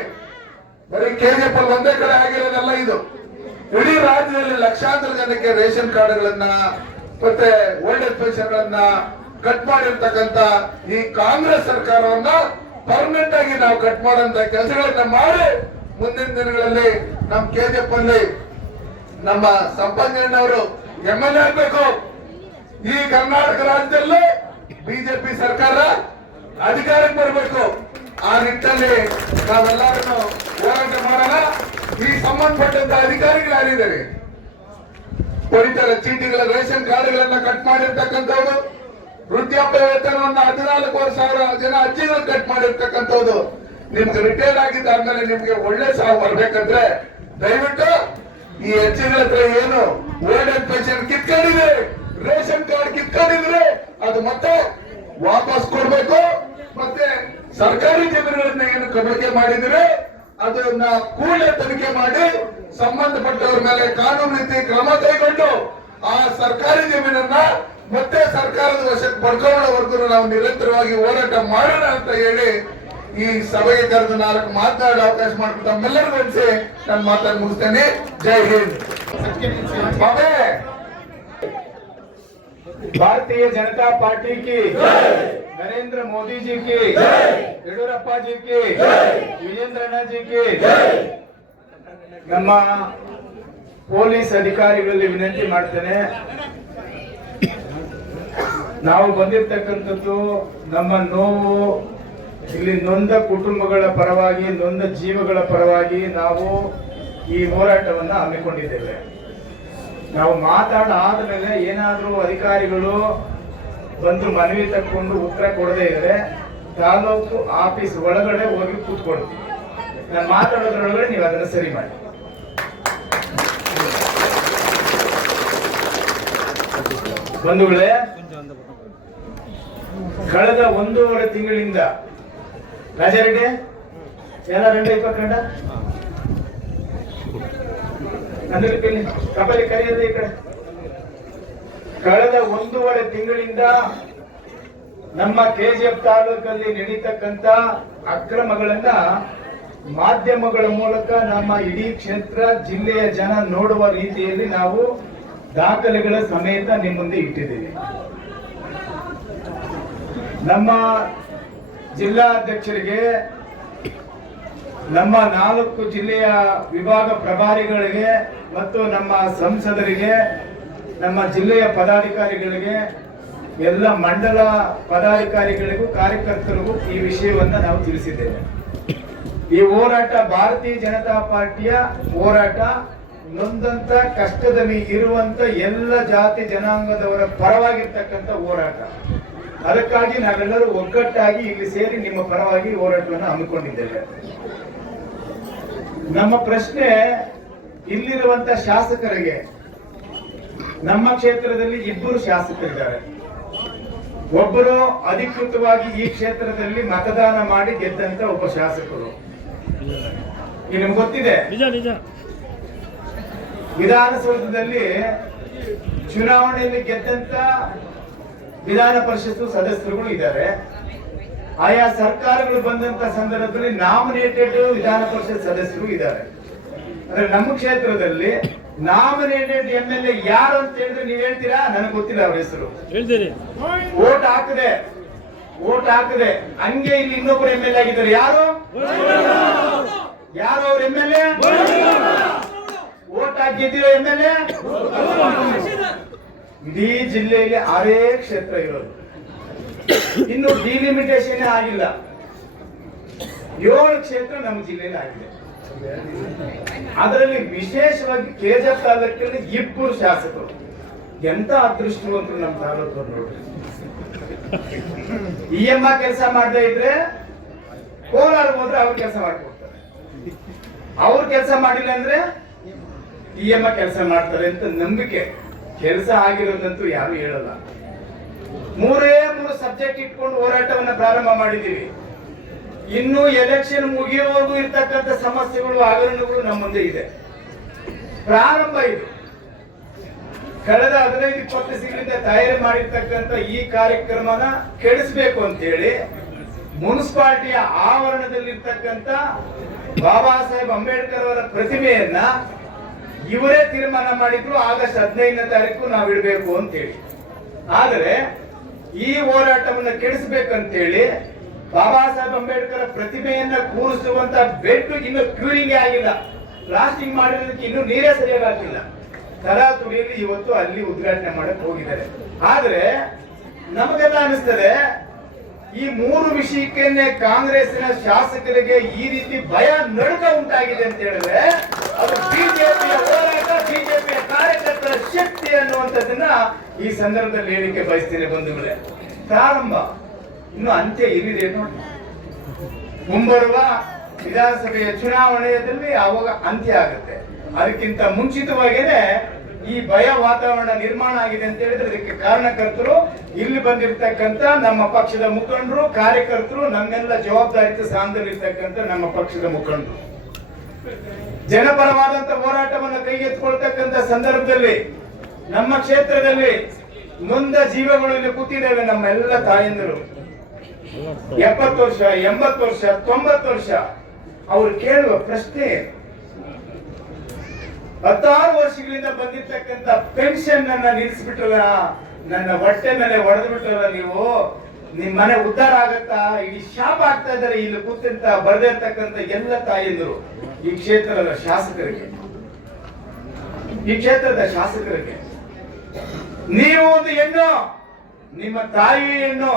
ಬರೀ KGF ಅಲ್ಲಿ ಒಂದೇ ಕಡೆ ಆಗಿರೋದಲ್ಲ ಇದು. ಇಡೀ ರಾಜ್ಯದಲ್ಲಿ ಲಕ್ಷಾಂತರ ಜನಕ್ಕೆ ರೇಷನ್ ಕಾರ್ಡ್ಗಳನ್ನ ಮತ್ತೆ ಓಲ್ಡ್ ಏಜ್ ಪೆನ್ಷನ್ ಗಳನ್ನ ಕಟ್ ಮಾಡಿರ್ತಕ್ಕಂಥ ಈ ಕಾಂಗ್ರೆಸ್ ಸರ್ಕಾರವನ್ನ ಪರ್ಮನೆಂಟ್ ಆಗಿ ನಾವು ಕಟ್ ಮಾಡುವಂತ ಕೆಲಸಗಳನ್ನ ಮಾಡಿ ಮುಂದಿನ ದಿನಗಳಲ್ಲಿ ನಮ್ಮ KGF ಅಲ್ಲಿ ನಮ್ಮ ಸಂಪಂಗಣ್ಣವರು MLA ಆಗ್ಬೇಕು. ಈ ಕರ್ನಾಟಕ ರಾಜ್ಯದಲ್ಲಿ ಬಿಜೆಪಿ ಸರ್ಕಾರ ಅಧಿಕಾರಕ್ಕೆ ಬರಬೇಕು. ಆ ನಿಟ್ಟಿನಲ್ಲಿ ನಾವೆಲ್ಲರೂ ಹೋರಾಟ ಮಾಡೋಣ. ಈ ಸಂಬಂಧಪಟ್ಟಂತ ಅಧಿಕಾರಿಗಳು ಯಾರಿದ್ದಾರೆ? ಪಡಿತರ ಚೀಟಿಗಳ ರೇಷನ್ ಕಾರ್ಡ್ಗಳನ್ನ ಕಟ್ ಮಾಡಿರ್ತಕ್ಕಂಥವ್ರು, ವೃದ್ಧಾಪ್ಯ ವೇತನವನ್ನ 14,000 ಜನ ಅಜ್ಜಿಗಳು ಕಟ್ ಮಾಡಿರ್ತಕ್ಕಂಥದ್ದು. ನಿಮ್ಗೆ ರಿಟೈರ್ಡ್ ಆಗಿದ್ದಾದ್ಮೇಲೆ ನಿಮ್ಗೆ ಒಳ್ಳೆ ಸಾವು ಬರ್ಬೇಕಂದ್ರೆ ದಯವಿಟ್ಟು ಈ ಅಜ್ಜಿಗಳ ಹತ್ರ ಏನು ಓಲ್ಡ್ ಏಜ್ ಪೆನ್ಷನ್ ಕಿತ್ಕೊಂಡಿದೆ, ರೇಷನ್ ಕಾರ್ಡ್ ಕಿತ್ಕೊಂಡಿದ್ರೆ ಅದು ಮತ್ತೆ ವಾಪಸ್ ಕೊಡ್ಬೇಕು. ಮತ್ತೆ ಸರ್ಕಾರಿ ಜಮೀನುಗಳನ್ನ ಏನು ಕಬಳಿಕೆ ಮಾಡಿದ್ರೆ ಅದನ್ನ ಕೂಡಲೇ ತನಿಖೆ ಮಾಡಿ ಸಂಬಂಧಪಟ್ಟವ್ರ ಮೇಲೆ ಕಾನೂನು ರೀತಿ ಕ್ರಮ ಕೈಗೊಂಡು ಆ ಸರ್ಕಾರಿ ಜಮೀನನ್ನ ಮತ್ತೆ ಸರ್ಕಾರದ ವಶಕ್ಕೆ ಪಡ್ಕೊಳ್ಳೋವರೆಗೂ ನಾವು ನಿರಂತರವಾಗಿ ಹೋರಾಟ ಮಾಡೋಣ ಅಂತ ಹೇಳಿ ಈ ಸಭೆಗೆ ಕರೆದು 4 ಮಾತನಾಡೋ ಅವಕಾಶ ಮಾಡ್ಕೊಂಡು ತಮ್ಮೆಲ್ಲರಿಗೂ ಅನಿಸಿ ನಾನು ಮಾತಾಡಿ ಮುಗಿಸ್ತೇನೆ. ಜೈ ಹಿಂದ್. भारतीय जनता पार्टी की, नरेंद्र मोदी जी की, येडियूरप्पा जी की, ವಿಜೇಂದ್ರಣ್ಣ जी की, ನಮ್ಮ ಪೊಲೀಸ್ ಅಧಿಕಾರಿಗಳಲ್ಲಿ ವಿನಂತಿ ಮಾಡ್ತೇನೆ. ನಾವು ಬಂದಿರತಕ್ಕಂಥದ್ದು ನಮ್ಮ ನೋವು, ಇಲ್ಲಿ ನೊಂದ ಕುಟುಂಬಗಳ ಪರವಾಗಿ, ನೊಂದ ಜೀವಗಳ ಪರವಾಗಿ ನಾವು ಈ ಹೋರಾಟವನ್ನ ಹಮ್ಮಿಕೊಂಡಿದ್ದೇವೆ. ನಾವು ಮಾತಾಡಾದ್ಮೇಲೆ ಏನಾದ್ರೂ ಅಧಿಕಾರಿಗಳು ಬಂದು ಮನವಿ ತಕ್ಕೊಂಡು ಉತ್ತರ ಕೊಡದೇ ಇದ್ರೆ ತಾಲೂಕು ಆಫೀಸ್ ಒಳಗಡೆ ಹೋಗಿ ಕೂತ್ಕೊಳ್ತೀವಿ. ನಾನು ಮಾತಾಡೋದ್ರೊಳಗಡೆ ನೀವು ಅದನ್ನ ಸರಿ ಮಾಡಿ. ಬಂಧುಗಳೇ, ಕಳೆದ 1.5 ತಿಂಗಳಿಂದ ರಾಜಾರೆಡ್ಡಿ ಎಲ್ಲ 220 ಕಬಲಿ ಕರೆಯದೆ ಈ ಕಡೆ. ಕಳೆದ 1.5 ತಿಂಗಳಿಂದ ನಮ್ಮ KGF ತಾಲೂಕಲ್ಲಿ ನಡೀತಕ್ಕಂತ ಅಕ್ರಮಗಳನ್ನ ಮಾಧ್ಯಮಗಳ ಮೂಲಕ ನಮ್ಮ ಇಡೀ ಕ್ಷೇತ್ರ, ಜಿಲ್ಲೆಯ ಜನ ನೋಡುವ ರೀತಿಯಲ್ಲಿ ನಾವು ದಾಖಲೆಗಳ ಸಮೇತ ನಿಮ್ಮ ಮುಂದೆ ಇಟ್ಟಿದ್ದೀವಿ. ನಮ್ಮ ಜಿಲ್ಲಾಧ್ಯಕ್ಷರಿಗೆ, ನಮ್ಮ 4 ಜಿಲ್ಲೆಯ ವಿಭಾಗ ಪ್ರಭಾರಿಗಳಿಗೆ ಮತ್ತು ನಮ್ಮ ಸಂಸದರಿಗೆ, ನಮ್ಮ ಜಿಲ್ಲೆಯ ಪದಾಧಿಕಾರಿಗಳಿಗೆ, ಎಲ್ಲ ಮಂಡಲ ಪದಾಧಿಕಾರಿಗಳಿಗೂ ಕಾರ್ಯಕರ್ತರಿಗೂ ಈ ವಿಷಯವನ್ನ ನಾವು ತಿಳಿಸಿದ್ದೇವೆ. ಈ ಹೋರಾಟ ಭಾರತೀಯ ಜನತಾ ಪಾರ್ಟಿಯ ಹೋರಾಟ, ನೊಂದಂತ ಕಷ್ಟದಲ್ಲಿ ಇರುವಂತ ಎಲ್ಲ ಜಾತಿ ಜನಾಂಗದವರ ಪರವಾಗಿರ್ತಕ್ಕಂಥ ಹೋರಾಟ. ಅದಕ್ಕಾಗಿ ನಾವೆಲ್ಲರೂ ಒಗ್ಗಟ್ಟಾಗಿ ಇಲ್ಲಿ ಸೇರಿ ನಿಮ್ಮ ಪರವಾಗಿ ಹೋರಾಟವನ್ನು ಹಮ್ಮಿಕೊಂಡಿದ್ದೇವೆ. ನಮ್ಮ ಪ್ರಶ್ನೆ ಇಲ್ಲಿರುವಂತ ಶಾಸಕರಿಗೆ, ನಮ್ಮ ಕ್ಷೇತ್ರದಲ್ಲಿ ಇಬ್ಬರು ಶಾಸಕರಿದ್ದಾರೆ. ಒಬ್ಬರು ಅಧಿಕೃತವಾಗಿ ಈ ಕ್ಷೇತ್ರದಲ್ಲಿ ಮತದಾನ ಮಾಡಿ ಗೆದ್ದಂತ ಒಬ್ಬ ಶಾಸಕರು. ಇದು ನಿಮ್ಗೆ ಗೊತ್ತಿದೆ, ವಿಧಾನಸೌಧದಲ್ಲಿ ಚುನಾವಣೆಯಲ್ಲಿ ಗೆದ್ದಂತ ವಿಧಾನ ಪರಿಷತ್ತು ಸದಸ್ಯರುಗಳು ಇದ್ದಾರೆ. ಆಯಾ ಸರ್ಕಾರಗಳು ಬಂದಂತ ಸಂದರ್ಭದಲ್ಲಿ ನಾಮಿನೇಟೆಡ್ ವಿಧಾನ ಪರಿಷತ್ ಸದಸ್ಯರು ಇದ್ದಾರೆ. ಅಂದ್ರೆ ನಮ್ಮ ಕ್ಷೇತ್ರದಲ್ಲಿ ನಾಮಿನೇಟೆಡ್ MLA ಯಾರು ಅಂತ ಹೇಳಿದ್ರೆ ನೀವ್ ಹೇಳ್ತೀರಾ? ನನಗೆ ಗೊತ್ತಿಲ್ಲ ಅವ್ರ ಹೆಸರು. ವೋಟ್ ಹಾಕದೆ ಹಂಗೆ ಇಲ್ಲಿ ಇನ್ನೊಬ್ರು MLA ಆಗಿದ್ದಾರೆ. ಯಾರು ಅವ್ರ MLA? ವೋಟ್ ಹಾಕಿ ಗೆದ್ದಿರೋ MLA ಇಡೀ ಜಿಲ್ಲೆಯಲ್ಲಿ 6 ಕ್ಷೇತ್ರ ಇರೋದು. ಇನ್ನು ಡಿಲಿಮಿಟೇಷನ್ ಆಗಿಲ್ಲ. 7 ಕ್ಷೇತ್ರ ನಮ್ಮ ಜಿಲ್ಲೆಯಲ್ಲಿ ಆಗಿದೆ. ಅದರಲ್ಲಿ ವಿಶೇಷವಾಗಿ ಕೆಜೆ ತಾಲೂಕಿನಲ್ಲಿ 2 ಶಾಸಕರು. ಎಂತ ಅದೃಷ್ಟವಂತರು ನಮ್ಮ ತಾಲೂಕು ನೋಡ್ರಿ. EMA ಕೆಲಸ ಮಾಡದೇ ಇದ್ರೆ ಕೋಲಾರ ಹೋದ್ರೆ ಅವ್ರು ಕೆಲಸ ಮಾಡ್ಕೊಡ್ತಾರೆ. ಅವ್ರು ಕೆಲಸ ಮಾಡಿಲ್ಲ ಅಂದ್ರೆ EMA ಕೆಲಸ ಮಾಡ್ತಾರೆ ಅಂತ ನಂಬಿಕೆ. ಕೆಲಸ ಆಗಿರೋದಂತೂ ಯಾರು ಹೇಳಲ್ಲ. 3 ಸಬ್ಜೆಕ್ಟ್ ಇಟ್ಕೊಂಡು ಹೋರಾಟವನ್ನ ಪ್ರಾರಂಭ ಮಾಡಿದ್ದೀವಿ. ಇನ್ನು ಎಲೆಕ್ಷನ್ ಮುಗಿಯುವವರೆಗೂ ಇರ್ತಕ್ಕಂಥ ಸಮಸ್ಯೆಗಳು ಹಗರಣಗಳು ನಮ್ಮ ಮುಂದೆ ಇದೆ. ಪ್ರಾರಂಭ ಇದು. ಕಳೆದ 15-20 ದಿವಸಗಳಿಂದ ತಯಾರಿ ಮಾಡಿರ್ತಕ್ಕಂಥ ಈ ಕಾರ್ಯಕ್ರಮನ ಕೆಡಿಸಬೇಕು ಅಂತ ಹೇಳಿ ಮುನ್ಸಿಪಾಲಿಟಿಯ ಆವರಣದಲ್ಲಿರ್ತಕ್ಕಂಥ ಬಾಬಾ ಸಾಹೇಬ್ ಅಂಬೇಡ್ಕರ್ ಅವರ ಪ್ರತಿಮೆಯನ್ನ ಇವರೇ ತೀರ್ಮಾನ ಮಾಡಿದ್ರು. ಆಗಸ್ಟ್ 15ನೇ ತಾರೀಕು ನಾವು ಇಡಬೇಕು ಅಂತ ಹೇಳಿ. ಆದರೆ ಈ ಹೋರಾಟವನ್ನು ಕೆಡಿಸಬೇಕಂತೇಳಿ ಬಾಬಾ ಸಾಹೇಬ್ ಅಂಬೇಡ್ಕರ್ ಪ್ರತಿಮೆಯನ್ನ ಕೂರಿಸುವಂತ ಬೆಡ್ ಇನ್ನು ಕ್ಯೂರಿಂಗ್ ಆಗಿಲ್ಲ. ಪ್ಲಾಸ್ಟಿಂಗ್ ಮಾಡಿರೋದಕ್ಕೆ ಇನ್ನು ನೀರೇ ಸರಿಯಾಗಿ ಆಗ್ತಿಲ್ಲ. ತರಾತುರಿಯಲ್ಲಿ ಇವತ್ತು ಅಲ್ಲಿ ಉದ್ಘಾಟನೆ ಮಾಡಕ್ ಹೋಗಿದ್ದಾರೆ. ಆದ್ರೆ ನಮಗೆಲ್ಲ ಅನಿಸ್ತದೆ ಈ 3 ವಿಷಯಕ್ಕೆ ಕಾಂಗ್ರೆಸ್ಸಿನ ಶಾಸಕರಿಗೆ ಈ ರೀತಿ ಭಯ ನಡುಕ ಉಂಟಾಗಿದೆ ಅಂತ ಹೇಳಿದ್ರೆ ಅದು ಬಿಜೆಪಿಯ ಹೋರಾಟ, ಬಿಜೆಪಿಯ ಕಾರ್ಯಕರ್ತರ ಶಕ್ತಿ ಅನ್ನುವಂಥದ್ದನ್ನ ಈ ಸಂದರ್ಭದಲ್ಲಿ ಹೇಳಿಕೆ ಬಯಸ್ತೇನೆ ಬಂಧುಗಳೇ. ಪ್ರಾರಂಭ ಇನ್ನು ಅಂತ್ಯ ಎಲ್ಲಿದೆ ನೋಡಿ. ಮುಂಬರುವ ವಿಧಾನಸಭೆಯ ಚುನಾವಣೆಯಲ್ಲಿ ಅವಾಗ ಅಂತ್ಯ ಆಗುತ್ತೆ. ಅದಕ್ಕಿಂತ ಮುಂಚಿತವಾಗಿಯೇ ಈ ಭಯ ವಾತಾವರಣ ನಿರ್ಮಾಣ ಆಗಿದೆ ಅಂತ ಹೇಳಿದ್ರೆ ಅದಕ್ಕೆ ಕಾರಣಕರ್ತರು ಇಲ್ಲಿ ಬಂದಿರತಕ್ಕಂತ ನಮ್ಮ ಪಕ್ಷದ ಮುಖಂಡರು, ಕಾರ್ಯಕರ್ತರು, ನಮ್ಮೆಲ್ಲ ಜವಾಬ್ದಾರಿತ ಸ್ಥಾನದಲ್ಲಿರ್ತಕ್ಕಂಥ ನಮ್ಮ ಪಕ್ಷದ ಮುಖಂಡರು. ಜನಪರವಾದಂತ ಹೋರಾಟವನ್ನು ಕೈಗೆತ್ತಿಕೊಳ್ತಕ್ಕಂಥ ಸಂದರ್ಭದಲ್ಲಿ ನಮ್ಮ ಕ್ಷೇತ್ರದಲ್ಲಿ ನೊಂದ ಜೀವಗಳು ಇಲ್ಲಿ ಕೂತಿದ್ದೇವೆ. ನಮ್ಮೆಲ್ಲ ತಾಯಂದಿರು 70 ವರ್ಷ, 80 ವರ್ಷ, 90 ವರ್ಷ. ಅವ್ರು ಕೇಳುವ ಪ್ರಶ್ನೆ, 16 ವರ್ಷಗಳಿಂದ ಬಂದಿರ್ತಕ್ಕಂಥ ಪೆನ್ಷನ್ ಅನ್ನ ನಿಲ್ಲಿಸ್ಬಿಟ್ರಲ್ಲ, ನನ್ನ ಹೊಟ್ಟೆ ಮೇಲೆ ಹೊಡೆದು ಬಿಟ್ರಲ್ಲ, ನೀವು ನಿಮ್ ಮನೆ ಉದ್ಧಾರ ಆಗತ್ತಾ? ಇಡೀ ಶಾಪ ಆಗ್ತಾ ಇದ್ದಾರೆ ಇಲ್ಲಿ ಕೂತಂತ ಬರೆದಿರ್ತಕ್ಕಂಥ ಎಲ್ಲ ತಾಯಂದಿರು. ಈ ಕ್ಷೇತ್ರದ ಶಾಸಕರಿಗೆ ನೀವು ಒಂದು ಹೆಣ್ಣು, ನಿಮ್ಮ ತಾಯಿ ಹೆಣ್ಣು,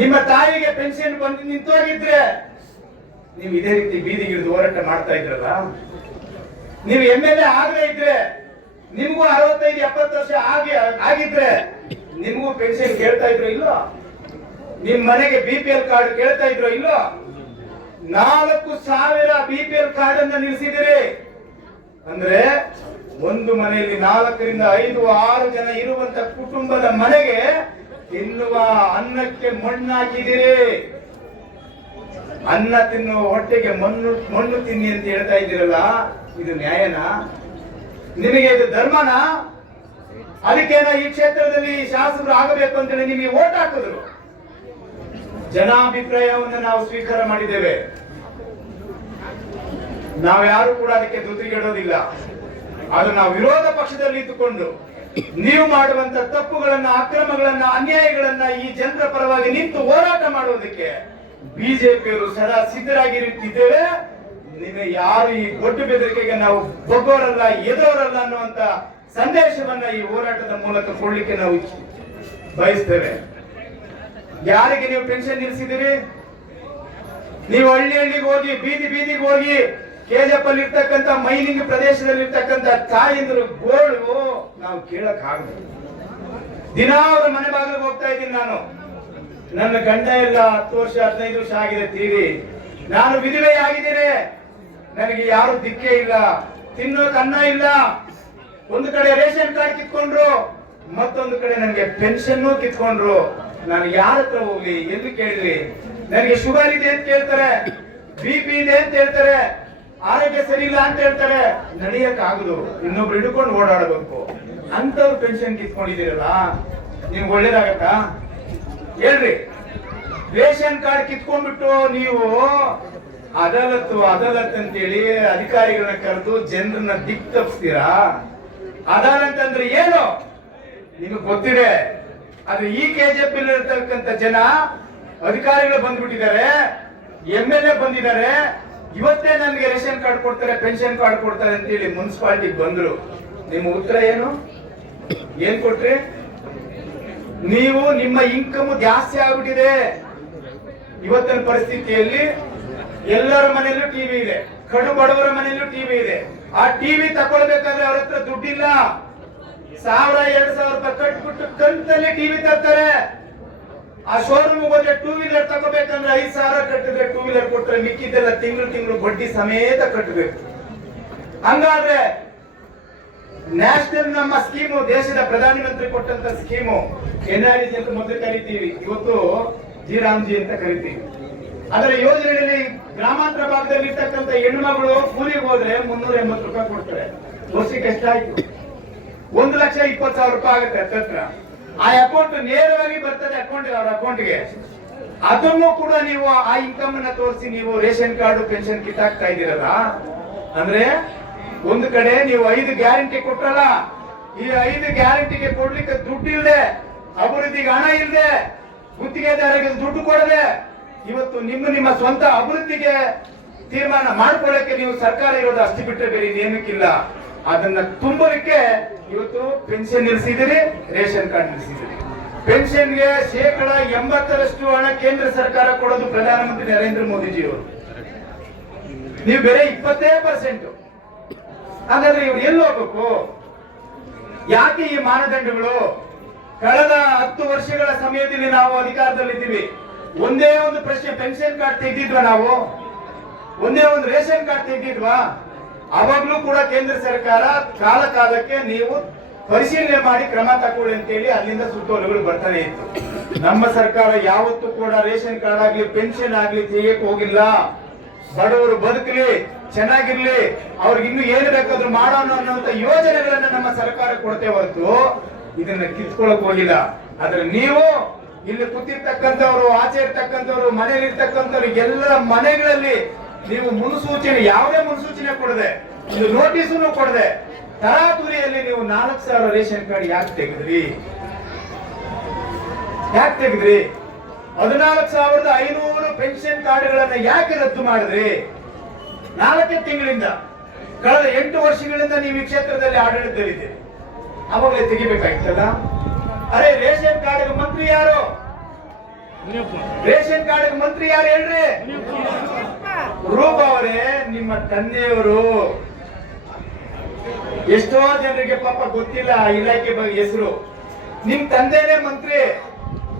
ನಿಮ್ಮ ತಾಯಿಗೆ ಪೆನ್ಷನ್ ಬಂದು ನಿಂತೋಗಿದ್ರೆ ನೀವು ಇದೇ ರೀತಿ ಬೀದಿಗಿಳಿದು ಹೋರಾಟ ಮಾಡ್ತಾ ಇದ್ರಲ್ಲ. ನೀವು MLA ಆಗದೇ ಇದ್ರೆ, ನಿಮ್ಗೂ 65-70 ವರ್ಷ ಆಗಿದ್ರೆ ನಿಮ್ಗೂ ಪೆನ್ಷನ್ ಕೇಳ್ತಾ ಇದ್ರು ಇಲ್ಲೋ? ನಿಮ್ ಮನೆಗೆ BPL ಕಾರ್ಡ್ ಕೇಳ್ತಾ ಇದ್ರು ಇಲ್ಲೋ? 4,000 BPL ಕಾರ್ಡ್ ಅನ್ನ ನಿಲ್ಲಿಸಿದಿರಿ ಅಂದ್ರೆ ಒಂದು ಮನೆಯಲ್ಲಿ 4ರಿಂದ 5-6 ಜನ ಇರುವಂತ ಕುಟುಂಬದ ಮನೆಗೆ ತಿನ್ನುವ ಅನ್ನಕ್ಕೆ ಮಣ್ಣು ಹಾಕಿದಿರಿ. ಅನ್ನ ತಿನ್ನುವ ಹೊಟ್ಟೆಗೆ ಮಣ್ಣು ತಿನ್ನಿ ಅಂತ ಹೇಳ್ತಾ ಇದ್ದೀರಲ್ಲ, ಇದು ನ್ಯಾಯನಾ? ನಿಮಗೆ ಇದು ಧರ್ಮನಾ? ಅದಕ್ಕೇನ ಈ ಕ್ಷೇತ್ರದಲ್ಲಿ ಶಾಸಕರು ಆಗಬೇಕು ಅಂತೇಳಿ ನಿಮಗೆ ವೋಟ್ ಹಾಕಿದ್ರು. ಜನಾಭಿಪ್ರಾಯವನ್ನು ನಾವು ಸ್ವೀಕಾರ ಮಾಡಿದ್ದೇವೆ. ನಾವ್ಯಾರು ಕೂಡ ಅದಕ್ಕೆ ಧೃತಿಗೆಡೋದಿಲ್ಲ. ಅದು ನಾವು ವಿರೋಧ ಪಕ್ಷದಲ್ಲಿ ಇದ್ದುಕೊಂಡು ನೀವು ಮಾಡುವಂತ ತಪ್ಪುಗಳನ್ನ, ಅಕ್ರಮಗಳನ್ನ, ಅನ್ಯಾಯಗಳನ್ನ ಈ ಜನರ ಪರವಾಗಿ ನಿಂತು ಹೋರಾಟ ಮಾಡುವುದಕ್ಕೆ ಬಿಜೆಪಿಯವರು ಸದಾ ಸಿದ್ಧರಾಗಿರುತ್ತಿದ್ದೇವೆ. ನಿಮಗೆ ಯಾರು ಈ ದೊಡ್ಡ ಬೆದರಿಕೆಗೆ ನಾವು ಬಗ್ಗೋರಲ್ಲ, ಎದುರಲ್ಲ ಅನ್ನುವಂತ ಸಂದೇಶವನ್ನ ಈ ಹೋರಾಟದ ಮೂಲಕ ಕೊಡ್ಲಿಕ್ಕೆ ನಾವು ಬಯಸ್ತೇವೆ. ಯಾರಿಗೆ ನೀವು ಪೆನ್ಷನ್ ನಿಲ್ಲಿಸಿದಿರಿ? ನೀವು ಹಳ್ಳಿಗೆ ಹೋಗಿ, ಬೀದಿಗೆ ಹೋಗಿ, KGF ಅಲ್ಲಿ ಇರ್ತಕ್ಕಂಥ ಮೈನಿಂಗ್ ಪ್ರದೇಶದಲ್ಲಿ ಇರ್ತಕ್ಕಂಥ ತಾಯಂದ್ರು ಗೋಳು ನಾವು ಕೇಳಕ್ ಆಗಲ್ಲ. ದಿನ ಅವರ ಮನೆ ಬಾಗಿಲಿಗೆ ಹೋಗ್ತಾ ಇದ್ದೀನಿ ನಾನು. ನನ್ನ ಗಂಡ ಎಲ್ಲ 10 ವರ್ಷ 15 ವರ್ಷ ಆಗಿದೆ ತೀರಿ. ನಾನು ವಿಧವೆ ಆಗಿದ್ದೇನೆ. ನನಗೆ ಯಾರು ದಿಕ್ಕೇ ಇಲ್ಲ, ತಿನ್ನೋಕೆ ಅನ್ನ ಇಲ್ಲ. ಒಂದು ಕಡೆ ರೇಷನ್ ಕಾರ್ಡ್ ಕಿತ್ಕೊಂಡ್ರು, ಮತ್ತೊಂದು ಕಡೆ ನನಗೆ ಪೆನ್ಷನ್ ಕಿತ್ಕೊಂಡ್ರು. ನಾನು ಯಾರ ಹತ್ರ ಹೋಗ್ಲಿ, ಎಲ್ಲಿ ಕೇಳಲಿ? ನನಗೆ ಶುಗರ್ ಇದೆ ಅಂತ ಕೇಳ್ತಾರೆ, BP ಇದೆ ಅಂತ ಹೇಳ್ತಾರೆ, ಆರೋಗ್ಯ ಸರಿ ಇಲ್ಲ ಅಂತ ಹೇಳ್ತಾರೆ. ನಡೆಯಕ್ ಆಗುದು, ಇನ್ನೊಬ್ರು ಹಿಡ್ಕೊಂಡು ಓಡಾಡಬೇಕು. ಅಂತವ್ರು ಪೆನ್ಷನ್ ಕಿತ್ಕೊಂಡಿದ್ದೀರಲ್ಲ, ನಿಮ್ಗೆ ಒಳ್ಳೇದಾಗತ್ತಾ ಹೇಳ್ರಿ? ರೇಷನ್ ಕಾರ್ಡ್ ಕಿತ್ಕೊಂಡ್ಬಿಟ್ಟು ನೀವು ಅದಾಲತ್ ಅಂತೇಳಿ ಅಧಿಕಾರಿಗಳನ್ನ ಕರೆದು ಜನರನ್ನ ದಿಕ್ ತಪ್ಪಿಸ್ತೀರಾ? ಅದಾಲತ್ ಅಂದ್ರೆ ಏನು ನಿಮಗೆ ಗೊತ್ತಿದೆ. ಆದ್ರೆ ಈ KGF ಇರ್ತಕ್ಕಂಥ ಜನ ಅಧಿಕಾರಿಗಳು ಬಂದ್ಬಿಟ್ಟಿದ್ದಾರೆ, MLA ಬಂದಿದ್ದಾರೆ. ಇವತ್ತೇ ನನ್ಗೆ ರೇಷನ್ ಕಾರ್ಡ್ ಕೊಡ್ತಾರೆ, ಪೆನ್ಷನ್ ಕಾರ್ಡ್ ಕೊಡ್ತಾರೆ ಅಂತೇಳಿ ಮುನ್ಸಿಪಾಲಿಟಿಗೆ ಬಂದ್ರು. ನಿಮ್ಮ ಉತ್ತರ ಏನು? ಏನ್ ಕೊಟ್ರಿ ನೀವು? ನಿಮ್ಮ ಇನ್ಕಮ್ ಜಾಸ್ತಿ ಆಗ್ಬಿಟ್ಟಿದೆ. ಇವತ್ತಿನ ಪರಿಸ್ಥಿತಿಯಲ್ಲಿ ಎಲ್ಲರ ಮನೆಯಲ್ಲೂ ಟಿವಿ ಇದೆ, ಕಡು ಬಡವರ ಮನೆಯಲ್ಲೂ ಟಿವಿ ಇದೆ. ಆ ಟಿವಿ ತಗೊಳ್ಬೇಕಾದ್ರೆ ಅವ್ರ ಹತ್ರ ದುಡ್ಡಿಲ್ಲ. 1000-2000 ರೂಪಾಯಿ ಕಟ್ಬಿಟ್ಟು ಕಂತಲ್ಲಿ ಟಿವಿ ತರ್ತಾರೆ. ಆ ಶೋರೂಮ್ ಹೋದ್ರೆ 2 ವೀಲರ್ ತಗೋಬೇಕಂದ್ರೆ 5000 ಕಟ್ಟಿದ್ರೆ 2 ವೀಲರ್ ಕೊಟ್ರೆ ಮಿಕ್ಕಿದ್ದೆಲ್ಲ ತಿಂಗಳು ಬಡ್ಡಿ ಸಮೇತ ಕಟ್ಟಬೇಕು. ಹಂಗಾದ್ರೆ ನ್ಯಾಷನಲ್ ನಮ್ಮ ಸ್ಕೀಮು, ದೇಶದ ಪ್ರಧಾನಮಂತ್ರಿ ಕೊಟ್ಟಂತ ಸ್ಕೀಮು NREG ಅಂತ ಮೊದಲು ಕರಿತೀವಿ, ಇವತ್ತು ಜಿ ಅಂತ ಕರಿತೀವಿ. ಅದರ ಯೋಜನೆಯಲ್ಲಿ ಗ್ರಾಮಾಂತರ ಭಾಗದಲ್ಲಿ ಇರ್ತಕ್ಕಂಥ ಹೆಣ್ಮಗಳು ಕೂಲಿಗೆ ಹೋದ್ರೆ 380 ರೂಪಾಯಿ ಕೊಡ್ತಾರೆ. ವರ್ಷಕ್ಕೆ ಎಷ್ಟಾಯ್ತು? 1,20,000 ರೂಪಾಯಿ ಆಗುತ್ತೆ ಹತ್ರ. ಆ ಅಕೌಂಟ್ ನೇರವಾಗಿ ಬರ್ತದೆ ಅವ್ರ ಅಕೌಂಟ್ಗೆ. ಅದನ್ನು ಕೂಡ ನೀವು ಆ ಇನ್ಕಮ್ ಅನ್ನ ತೋರಿಸಿ ನೀವು ರೇಷನ್ ಕಾರ್ಡ್ ಪೆನ್ಷನ್ ಕಿತ್ತಾಕ್ತಾ ಇದ್ದೀರಲ್ಲ. ಅಂದ್ರೆ ಒಂದು ಕಡೆ ನೀವು 5 ಗ್ಯಾರಂಟಿ ಕೊಟ್ರಲ್ಲ, ಈ 5 ಗ್ಯಾರಂಟಿಗೆ ಕೊಡ್ಲಿಕ್ಕೆ ದುಡ್ಡು ಇಲ್ಲದೆ, ಅಭಿವೃದ್ಧಿಗೆ ಹಣ ಇಲ್ಲದೆ, ಗುತ್ತಿಗೆದಾರರಿಗೆ ದುಡ್ಡು ಕೊಡದೆ, ಇವತ್ತು ನಿಮ್ಮ ಸ್ವಂತ ಅಭಿವೃದ್ಧಿಗೆ ತೀರ್ಮಾನ ಮಾಡ್ಕೊಳ್ಳಕ್ಕೆ ನೀವು ಸರ್ಕಾರ ಇರೋದು ಅಷ್ಟು ಬಿಟ್ಟರೆ ಬೇರೆ ಏನಕ್ಕಿಲ್ಲ. ಅದನ್ನ ತುಂಬಲಿಕ್ಕೆ ಇವತ್ತು ಪೆನ್ಷನ್ ನಿಲ್ಲಿಸಿದಿರಿ, ರೇಷನ್ ಕಾರ್ಡ್ ನಿಲ್ಲಿಸಿದಿರಿ. ಪೆನ್ಷನ್ಗೆ 80% ಹಣ ಕೇಂದ್ರ ಸರ್ಕಾರ ಕೊಡೋದು ಪ್ರಧಾನಮಂತ್ರಿ ನರೇಂದ್ರ ಮೋದಿಜಿ ಅವರು. ನೀವು ಬೇರೆ 20%. ಹಾಗಾದ್ರೆ ಇವ್ರು ಎಲ್ಲಿ ಹೋಗ್ಬೇಕು? ಯಾಕೆ ಈ ಮಾನದಂಡಗಳು? ಕಳೆದ 10 ವರ್ಷಗಳ ಸಮಯದಲ್ಲಿ ನಾವು ಅಧಿಕಾರದಲ್ಲಿದ್ದೀವಿ. ಒಂದೇ ಒಂದು ಪ್ರಶ್ನೆ, ಪೆನ್ಷನ್ ಕಾರ್ಡ್ ತೆಗೆದಿದ್ವಾ ನಾವು? ಒಂದೇ ಒಂದು ರೇಷನ್ ಕಾರ್ಡ್ ತೆಗೆದಿದ್ವಾ? ಅವಾಗ್ಲೂ ಕೂಡ ಕೇಂದ್ರ ಸರ್ಕಾರ ಕಾಲಕ್ಕೆ ನೀವು ಪರಿಶೀಲನೆ ಮಾಡಿ ಕ್ರಮ ತಗೊಳ್ಳಿ ಅಂತೇಳಿ ಅಲ್ಲಿಂದ ಸುತ್ತೋಲೆಗಳು ಬರ್ತಾನೆ ಇತ್ತು. ನಮ್ಮ ಸರ್ಕಾರ ಯಾವತ್ತೂ ಕೂಡ ರೇಷನ್ ಕಾರ್ಡ್ ಆಗ್ಲಿ ಪೆನ್ಷನ್ ಆಗ್ಲಿ ತೆಗೆಯಕ್ಕೆ ಹೋಗಿಲ್ಲ. ಬಡವರು ಬದುಕಲಿ, ಚೆನ್ನಾಗಿರ್ಲಿ, ಅವ್ರಿಗೆ ಇನ್ನು ಏನು ಬೇಕಾದ್ರೂ ಮಾಡೋಣ ಅನ್ನುವಂತ ಯೋಜನೆಗಳನ್ನ ನಮ್ಮ ಸರ್ಕಾರ ಕೊಡ್ತೇ ಹೊರತು ಇದನ್ನ ಕಿತ್ಕೊಳಕ್ ಹೋಗಿಲ್ಲ. ಆದ್ರೆ ನೀವು ಇಲ್ಲಿ ಕೂತಿರ್ತಕ್ಕಂಥವ್ರು, ಆಚೆ ಇರ್ತಕ್ಕಂಥವ್ರು, ಮನೇಲಿ ಇರ್ತಕ್ಕಂಥವ್ರು ಎಲ್ಲರ ಮನೆಗಳಲ್ಲಿ ನೀವು ಮುನ್ಸೂಚನೆ, ಯಾವುದೇ ಮುನ್ಸೂಚನೆ ಕೊಡದೆ, ಒಂದು ನೋಟಿಸನ್ನು ಕೊಡದೆ, ತರಾತುರಿಯಲ್ಲಿ ನೀವು 4,000 ರೇಷನ್ ಕಾರ್ಡ್ ಯಾಕೆ ತೆಗೆದ್ರಿ? 14,500 ಪೆನ್ಷನ್ ಕಾರ್ಡ್ಗಳನ್ನ ಯಾಕೆ ರದ್ದು ಮಾಡಿದ್ರಿ? 4 ತಿಂಗಳಿಂದ, ಕಳೆದ 8 ವರ್ಷಗಳಿಂದ ನೀವು ಈ ಕ್ಷೇತ್ರದಲ್ಲಿ ಆಡಳಿತದಲ್ಲಿದ್ದೀರಿ. ಅವಾಗಲೇ ತೆಗಿಬೇಕಾಗಿತ್ತಲ್ಲ. ಅರೆ ರೇಷನ್ ಕಾರ್ಡ್ ಮಂತ್ರಿ ಯಾರು? ರೇಷನ್ ಕಾರ್ಡ್ ಮಂತ್ರಿ ಯಾರು ಹೇಳ್ರಿ? ರೂಪಾ ಅವರೇ, ನಿಮ್ಮ ತಂದೆಯವರು. ಎಷ್ಟೋ ಜನರಿಗೆ ಪಾಪ ಗೊತ್ತಿಲ್ಲ ಇಲಾಖೆ ಬಗ್ಗೆ ಹೆಸರು. ನಿಮ್ ತಂದೆನೇ ಮಂತ್ರಿ.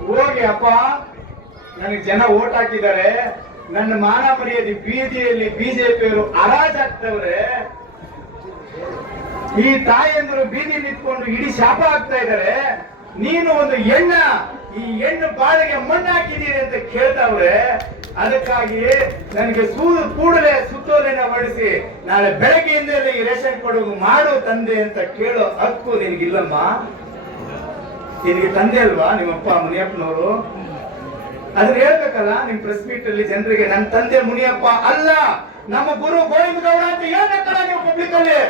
ಹೋಗಿ ಅಪ್ಪ, ನನಗೆ ಜನ ಓಟ್ ಹಾಕಿದ್ದಾರೆ, ನನ್ನ ಮಾನ ಮರ್ಯಾದೆ ಬೀದಿಯಲ್ಲಿ ಬಿಜೆಪಿಯವರು ಹರಾಜಾಗ್ತವ್ರೆ, ಈ ತಾಯಂದರು ಬೀದಿ ನಿಂತ್ಕೊಂಡು ಇಡೀ ಶಾಪ ಆಗ್ತಾ ಇದ್ದಾರೆ, ನೀನು ಒಂದು ಈ ಹೆಣ್ಣು ಬಾಳಿಗೆ ಮಣ್ಣು ಹಾಕಿದೀರಿ ಅಂತ ಕೇಳ್ತಾವ್ರೆ. ಅದಕ್ಕಾಗಿ ನನಗೆ ಕೂಡಲೇ ಸುತ್ತೋಲೆನ ಹೊರಡಿಸಿ ನಾಳೆ ಬೆಳಗ್ಗೆಯಿಂದ ಈ ರೇಷನ್ ಕೊಡುಗು ಮಾಡು ತಂದೆ ಅಂತ ಕೇಳೋ ಹಕ್ಕು ನಿನಗಿಲ್ಲಮ್ಮ. ನಿನಗೆ ತಂದೆ ಅಲ್ವಾ ನಿಮ್ಮಪ್ಪ ಮುನಿಯಪ್ಪನವರು? ಅದನ್ನ ಹೇಳ್ಬೇಕಲ್ಲ ನಿಮ್ ಪ್ರೆಸ್ ಮೀಟ್ ಅಲ್ಲಿ ಜನರಿಗೆ. ನನ್ನ ತಂದೆ ಮುನಿಯಪ್ಪ ಅಲ್ಲ, ನಮ್ಮ ಗುರು ಗೋವಿಂದ ಗೌಡ ಅಂತ ಹೇಳ್ಬೇಕಲ್ಲ ನೀವು ಪಬ್ಲಿಕ್ ಅಲ್ಲಿ.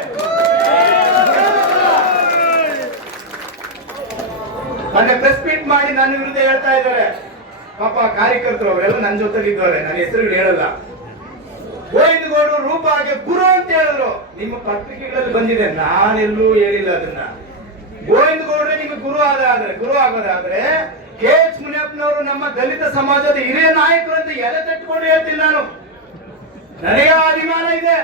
ಮೊನ್ನೆ ಪ್ರೆಸ್ ಮೀಟ್ ಮಾಡಿ ನನ್ನ ವಿರುದ್ಧ ಹೇಳ್ತಾ ಇದ್ದಾರೆ ಪಾಪ ಕಾರ್ಯಕರ್ತರು, ಅವರೆಲ್ಲ ನನ್ನ ಜೊತೆಲಿ ಇದ್ದವ್ರೆ, ನನ್ನ ಹೆಸರುಗಳು ಹೇಳಲ್ಲ. ಗೋವಿಂದ ಗೌಡರು ರೂಪಾಗೆ ಗುರು ಅಂತ ಹೇಳಿದ್ರು. ನಿಮ್ಮ ಪತ್ರಿಕೆಗಳಲ್ಲಿ ಬಂದಿದೆ, ನಾನೆಲ್ಲೂ ಹೇಳಿಲ್ಲ ಅದನ್ನ. ಗೋವಿಂದ ಗೌಡ್ರೆ ನಿಮಗೆ ಗುರು ಆಗೋದಾದ್ರೆ KH ಮುನಿಯಪ್ಪನವರು ನಮ್ಮ ದಲಿತ ಸಮಾಜದ ಹಿರಿಯ ನಾಯಕರು ಅಂತ ಎಲೆ ತಟ್ಟುಕೊಂಡು ಹೇಳ್ತೀನಿ ನಾನು. ನನಗೆ ಆ ಅಭಿಮಾನ ಇದೆ,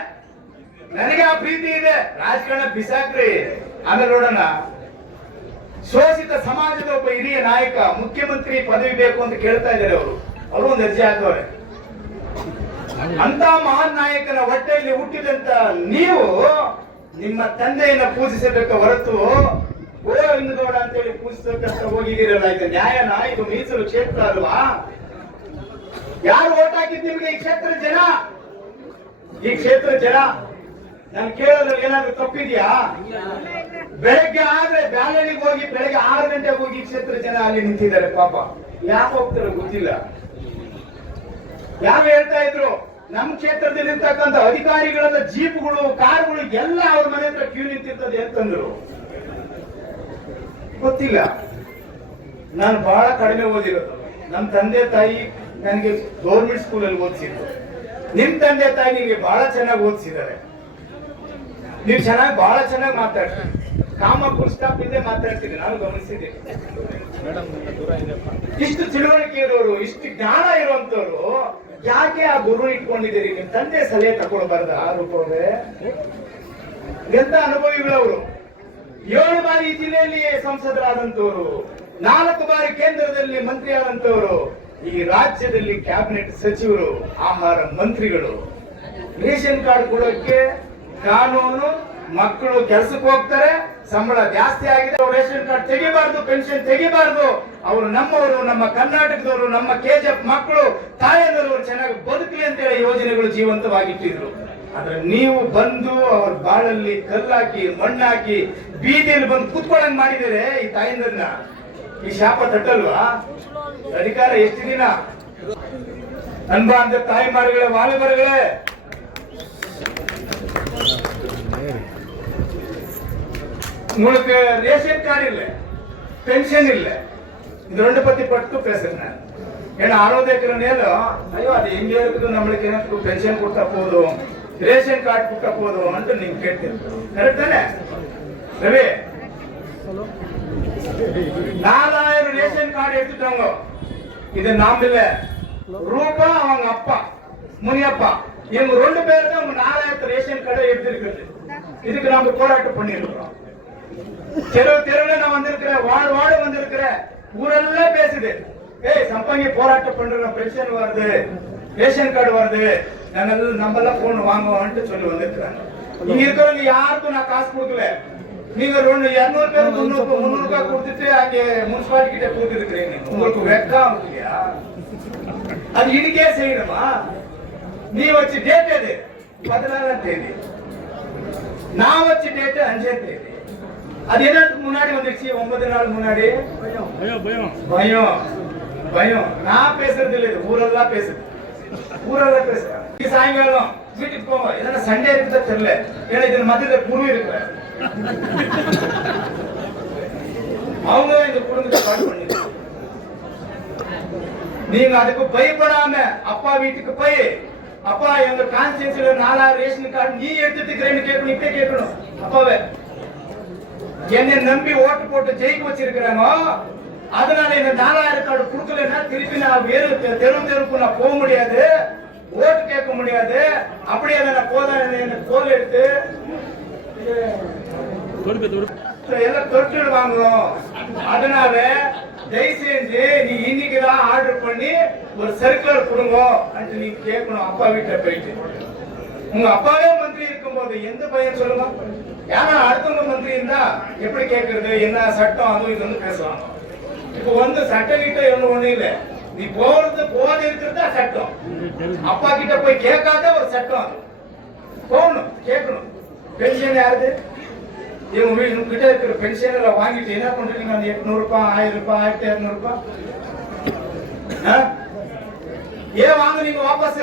ನನಗೆ ಆ ಪ್ರೀತಿ ಇದೆ. ರಾಜಕಾರಣ ಬಿಸಾಕ್ರಿ, ಆಮೇಲೆ ನೋಡೋಣ. ಶೋಷಿತ ಸಮಾಜದ ಒಬ್ಬ ಹಿರಿಯ ನಾಯಕ, ಮುಖ್ಯಮಂತ್ರಿ ಪದವಿ ಬೇಕು ಅಂತ ಕೇಳ್ತಾ ಇದ್ದಾರೆ ಅವರು ಒಂದು ಅರ್ಜಿ ಹಾಕವ್ರೆ. ಅಂತ ಮಹಾನ್ ನಾಯಕನ ಹೊಟ್ಟೆಯಲ್ಲಿ ಹುಟ್ಟಿದಂತ ನೀವು ನಿಮ್ಮ ತಂದೆಯನ್ನ ಪೂಜಿಸಬೇಕ ಹೊರತು ಗೋವಿಂದಗೌಡ ಅಂತೇಳಿ ಪೂಜಿಸಬೇಕಂತ ಹೋಗಿದ್ದೀರಲ್ಲ, ಇದು ನ್ಯಾಯನಾ? ಇದು ಮೀಸಲು ಕ್ಷೇತ್ರ ಅಲ್ವಾ? ಯಾರು ಓಟ್ ಹಾಕಿದ್ ನಿಮ್ಗೆ? ಈ ಕ್ಷೇತ್ರ ಜನ. ಈ ಕ್ಷೇತ್ರ ಜನ. ನಾನು ಕೇಳೋದ್ರಲ್ಲಿ ಏನಾದ್ರು ತಪ್ಪಿದ್ಯಾ? ಬೆಳಗ್ಗೆ ಆದ್ರೆ ಬ್ಯಾಲಳಿಗೆ ಹೋಗಿ ಬೆಳಗ್ಗೆ 6 ಗಂಟೆಗೆ ಹೋಗಿ ಕ್ಷೇತ್ರ ಜನ ಅಲ್ಲಿ ನಿಂತಿದ್ದಾರೆ. ಪಾಪ ಯಾಕೆ ಹೋಗ್ತಾರೋ ಗೊತ್ತಿಲ್ಲ. ಯಾರು ಹೇಳ್ತಾ ಇದ್ರು ನಮ್ಮ ಕ್ಷೇತ್ರದಲ್ಲಿ ಇರ್ತಕ್ಕಂಥ ಅಧಿಕಾರಿಗಳೆಲ್ಲ ಜೀಪ್ಗಳು, ಕಾರ್ಗಳು ಎಲ್ಲ ಅವ್ರ ಮನೆ ಹತ್ರ ಕ್ಯೂ ನಿಂತಿರ್ತದೆ ಅಂತಂದ್ರು. ಗೊತ್ತಿಲ್ಲ. ನಾನು ಬಹಳ ಕಡಿಮೆ ಓದಿರೋದು. ನಮ್ಮ ತಂದೆ ತಾಯಿ ನನಗೆ ಗೌರ್ಮೆಂಟ್ ಸ್ಕೂಲಲ್ಲಿ ಓದಿಸಿದ್ರು. ನಿಮ್ ತಂದೆ ತಾಯಿ ನಿಮಗೆ ಬಹಳ ಚೆನ್ನಾಗಿ ಓದಿಸಿದ್ದಾರೆ. ನೀವು ಬಹಳ ಚೆನ್ನಾಗಿ ಮಾತಾಡ್ತೀರಿ. ಕಾಮ ಫುಲ್ ಸ್ಟಾಪ್ ಇಲ್ಲದೆ ಮಾತಾಡ್ತೀರಿ, ನಾನು ಗಮನಿಸಿದ್ದೀನಿ. ಇಷ್ಟು ತಿಳುವಳಿಕೆ ಇರೋರು, ಇಷ್ಟು ಜ್ಞಾನ ಇರುವಂತವ್ರು ಯಾಕೆ ಆ ಗುರು ಇಟ್ಕೊಂಡಿದ್ದೀರಿ? ನಿಮ್ ತಂದೆ ಸಲಹೆ ತಗೊಳ್ಬಾರ್ದ? ಆ ರೂಪವೇ ಎಂತ ಅನುಭವಿಗಳವರು. 7 ಬಾರಿ ಈ ಜಿಲ್ಲೆಯಲ್ಲಿ ಸಂಸದರಾದಂತವರು, 4 ಬಾರಿ ಕೇಂದ್ರದಲ್ಲಿ ಮಂತ್ರಿ ಆದಂತವರು, ಈ ರಾಜ್ಯದಲ್ಲಿ ಕ್ಯಾಬಿನೆಟ್ ಸಚಿವರು, ಆಹಾರ ಮಂತ್ರಿಗಳು. ರೇಷನ್ ಕಾರ್ಡ್ ಕೊಡೋಕೆ ಕಾನೂನು, ಮಕ್ಕಳು ಕೆಲಸಕ್ಕೆ ಹೋಗ್ತಾರೆ, ಸಂಬಳ ಜಾಸ್ತಿ ಆಗಿದೆ, ಅವ್ರು ರೇಷನ್ ಕಾರ್ಡ್ ತೆಗಿಬಾರ್ದು, ಪೆನ್ಷನ್ ತೆಗಿಬಾರ್ದು. ಅವರು ನಮ್ಮವರು, ನಮ್ಮ ಕರ್ನಾಟಕದವರು, ನಮ್ಮ ಕೆಜಿಎಫ್ ಮಕ್ಕಳು, ತಾಯಂದಿರವರು ಚೆನ್ನಾಗಿ ಬದುಕಲಿ ಅಂತೇಳಿ ಯೋಜನೆಗಳು ಜೀವಂತವಾಗಿಟ್ಟಿದ್ರು. ಆದ್ರೆ ನೀವು ಬಂದು ಅವ್ರ ಬಾಳಲ್ಲಿ ಕಲ್ಲಾಕಿ, ಮಣ್ಣಾಕಿ, ಬೀದಿಯಲ್ಲಿ ಬಂದು ಕುತ್ಕೊಳ್ಳಂಗ್ ಮಾಡಿದರೆ ಈ ತಾಯಂದಿರನ್ನ. ಈ ಶಾಪ ತಟ್ಟಲ್ವಾ? ಅಧಿಕಾರ ಎಷ್ಟು ದಿನ? ಅನ್ಬಾ ಅಂತ ತಾಯಿ ಮಾರುಗಳೇ, ವಾಲಿಬರ್ಗಳೇ, உங்களுக்கு ரேஷன் கார்டு இல்ல, பென்ஷன் இல்ல, இது 2 பத்தி பட்டு பேசுறேன். ஏன்னா 60 ஏக்கர் நிலம், ஐயோ அது எங்க இருக்குது, நம்மளுக்கு எனக்கு பென்ஷன் கொடுத்தா போதும், ரேஷன் கார்டு கொடுத்தா போதும் நீங்க கேட்டு கரெக்ட் தானே ரவி? 4000 ரேஷன் கார்டு எடுத்துட்டாங்க. இது நாம இல்ல, ரூபா அவங்க அப்பா முனியப்பா, இவங்க 2 பேர் தான் 4000 ரேஷன் கார்டு எடுத்திருக்கிறது. இதுக்கு நாம போராட்டம் பண்ணிருக்கிறோம். தெருவுல நான் வந்திருக்கிறேன், வார்டு வந்திருக்கிறேன், ஊரெல்லாம் பேசுது. சம்பங்கி போராட்டம் பண்றோம், பென்ஷன் வருது, ரேஷன் கார்டு வருது, நம்ம எல்லாம் போன் வாங்குவோம்னு சொல்லி வந்திருக்கிறாங்க. இங்க இருக்கிறவங்க யாருக்கும் நான் காசு கொடுக்கல. நீங்க 200 பேர் 300 ரூபாய் கொடுத்துட்டு அங்கே முனிசிபாலிட்டி கிட்ட கொடுத்து இருக்கிறீங்க. உங்களுக்கு வெக்கம் இல்லையா? அது இன்னைக்கே செய்யணுமா? நீ வச்சு டேட் எது? 14ஆம் தேதி. நான் வச்ச டேட் 5ஆம் தேதி. அது என்னத்துக்கு முன்னாடி வந்துருச்சு? 9 நாள் முன்னாடி. பயம். நான் பேசுறது இல்ல, இது ஊரெல்லாம் பேசுது. பேசுறேன். சாயங்காலம் வீட்டுக்கு போங்க. ஏன்னா சண்டே இருக்குதா தெரியல, ஏன்னா இது மத்தியில குரு இருக்கிற அவங்க இந்த குடும்பத்தை பாடு பண்ணி, நீங்க அதுக்கு பயப்படாம அப்பா வீட்டுக்கு போய், அப்பா எங்க கான்ஸ்டியூன்சில 4000 ரேஷன் கார்டு நீ எடுத்துக்கிறேன்னு கேட்கணும். இப்ப கேட்கணும் அப்பாவே. என்னை நம்பி ஓட்டு போட்டு ஜெயிக்க வச்சிருக்கிறாங்க. அதனால இந்த 4000 கார்டு கொடுக்கலன்னா திருப்பி நான் வேறு தெருவுக்கு நான் போக முடியாது, ஓட்டு கேட்க முடியாது. அப்படியே நான் தோல் எடுத்து எல்லாம் தொட்டு வாங்குவோம். அதனால தயவு செஞ்சு நீ இன்னைக்குதான் ஆர்டர் பண்ணி ஒரு சர்க்குலர் கொடுங்க அப்படின்னு நீங்க கேட்கணும் அப்பா வீட்டுல போயிட்டு. உங்க அப்பாவே மந்திரி இருக்கும்போது எந்த பையன் சொல்லுங்க? ஏன்னா அடுத்தவங்க மந்திரி இருந்தா எப்படி கேட்கறது, என்ன சட்டம், அதுவும் இது வந்து பேசுவாங்க. இப்ப வந்து சட்டம் கிட்ட ஒண்ணு இல்ல, நீ போகாத இருக்கிறதா சட்டம். அப்பா கிட்ட போய் கேட்காத ஒரு சட்டம். போகணும், கேட்கணும். பென்ஷன் யாருது? இவங்க கிட்ட இருக்கிற பென்ஷன் எல்லாம் வாங்கிட்டு என்ன பண்றீங்க? அந்த 800 ரூபாய், 1000 ரூபாய், 1200 ரூபாய் ஏன் வாங்குறீங்க வாபஸ்?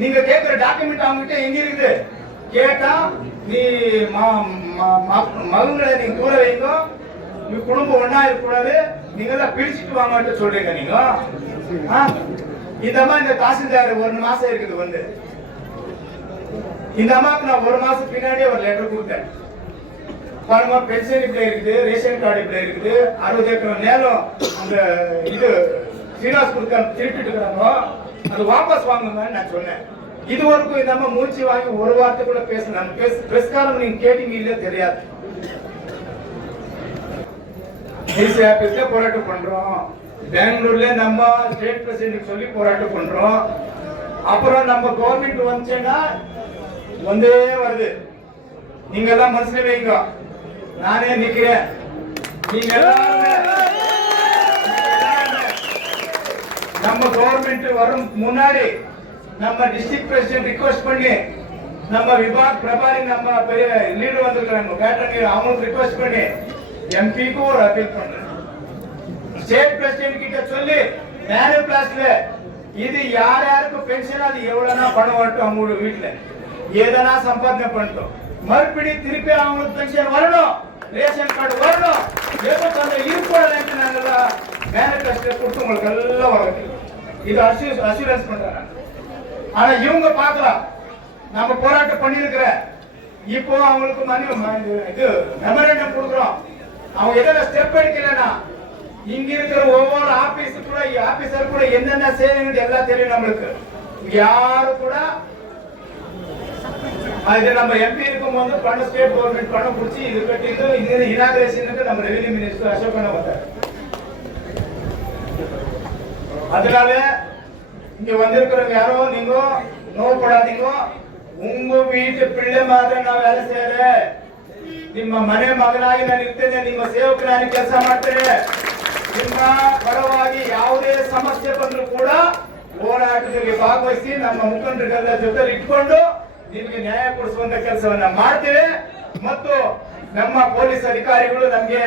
நீங்க கேட்கிற டாக்குமெண்ட் அவங்க கிட்ட எங்க இருக்குது? கேட்டா நீ மகன்களை நீங்க கூட வைங்க, நீ குடும்பம் ஒன்னா இருக்கக்கூடாது, நீங்க எல்லாம் பிரிச்சுட்டு வாங்கன்னு சொல்றீங்க. நீங்க இந்த அம்மா இந்த தாசில்தார் 1 மாசம் இருக்குது வந்து, இந்த அம்மாவுக்கு நான் 1 மாசம் பின்னாடியே ஒரு லெட்டர் கொடுத்தேன். பாருங்க, பென்ஷன் இப்படி இருக்குது, ரேஷன் கார்டு இப்படி இருக்குது, 60 ஏக்கர் நேரம் அந்த இது சீனிவாஸ் கொடுக்க திருப்பிட்டு இருக்கிறாங்க, அது வாபஸ் வாங்குங்கன்னு நான் சொன்னேன். இது வரைக்கும் இந்த அம்மா மூச்சு வாங்கி ஒரு வார்த்தை கூட பேசணும். பிரஸ்காரம் நீங்க கேட்டீங்க இல்லையா தெரியாது. போராட்டம் பண்றோம். பெங்களூர்ல நம்ம ஸ்டேட் பிரசிடென்ட் சொல்லி போராட்டம் பண்றோம். அப்புறம் நம்ம கவர்மெண்ட் வந்துச்சுன்னா வந்தே வருது. ಹಿಂಗೆಲ್ಲ ಮನ್ಸ್ಲೇವೆ ಈಗ ನಾನೇ ನಿಕ್ರೆ ಹಿಂಗೆಲ್ಲ நம்ம கவர்மெண்ட் வரும் முன்னாடி நம்ம டிஸ்ட்ரிக்ட் பிரசிடென்ட் ரிக்வெஸ்ட் பண்ணி நம்ம விபாக் பிரபாரி நம்ம பெரிய லீடர் வந்திருக்காங்க கேட்டரிங் அவங்களுக்கு ரிக்வெஸ்ட் பண்ணி எம்பிக்கு ஒரு அப்பீல் பண்றேன் ஸ்டேட் பிரசிடென்ட் கிட்ட சொல்லி நேரு பிளாஸ்ல இது யார் யாருக்கு பென்ஷன் அது எவ்வளவுனா பணம் வரட்டும் அவங்க வீட்டுல ஏதனா சம்பாதனை பண்ணிட்டோம் மறுபடி திருப்பி அவங்களுக்கு பென்ஷன் வரணும் ரேஷன் கார்டு வரணும் ஏதோ அந்த இருப்போம் நாங்கெல்லாம் மேனிஃபெஸ்டோ கொடுத்து உங்களுக்கு எல்லாம் வரும் இது அசூரன்ஸ் பண்றாங்க ஆனா இவங்க பார்க்கலாம் நம்ம போராட்டம் பண்ணிருக்கிற இப்போ அவங்களுக்கு இது மெமரண்டம் கொடுக்குறோம் அவங்க எதனா ஸ்டெப் எடுக்கலன்னா இங்க இருக்கிற ஒவ்வொரு ஆபீசர் கூட என்னென்ன செய்யணும் எல்லாம் தெரியும் நம்மளுக்கு யாரு கூட இது நம்ம எம்பி இருக்கும் போது பணம் ஸ்டேட் கவர்மெண்ட் பணம் பிடிச்சி இது கட்டிட்டு இந்த இனாகிரேஷனுக்கு நம்ம ரெவென்யூ மினிஸ்டர் அசோக் கண்ணா வந்தார் அதனால இங்க வந்திருக்கிறவங்க யாரோ நீங்க நோப்படாதீங்க உங்க வீட்டு பிள்ளை மாதிரி நான் வேலை செய்யறேன் ನಿಮ್ಮ ಮನೆ ಮಗನಾಗಿ ನಾನು ಇರ್ತೇನೆ ನಿಮ್ಮ ಸೇವಕನಾಗಿ ಕೆಲಸ ಮಾಡ್ತೇನೆ ನಿಮ್ಮ ಪರವಾಗಿ ಯಾವುದೇ ಸಮಸ್ಯೆ ಬಂದರೂ ಕೂಡ ಹೋರಾಟದಲ್ಲಿ ಭಾಗವಹಿಸಿ ನಮ್ಮ ಮುಖಂಡರಿಗೆಲ್ಲ ಜೊತೆ ಇಟ್ಕೊಂಡು ನಿಮಗೆ ನ್ಯಾಯ ಕೊಡಿಸುವಂತ ಕೆಲಸವನ್ನ ಮಾಡ್ತೇವೆ ಮತ್ತು ನಮ್ಮ ಪೊಲೀಸ್ ಅಧಿಕಾರಿಗಳು ನಮಗೆ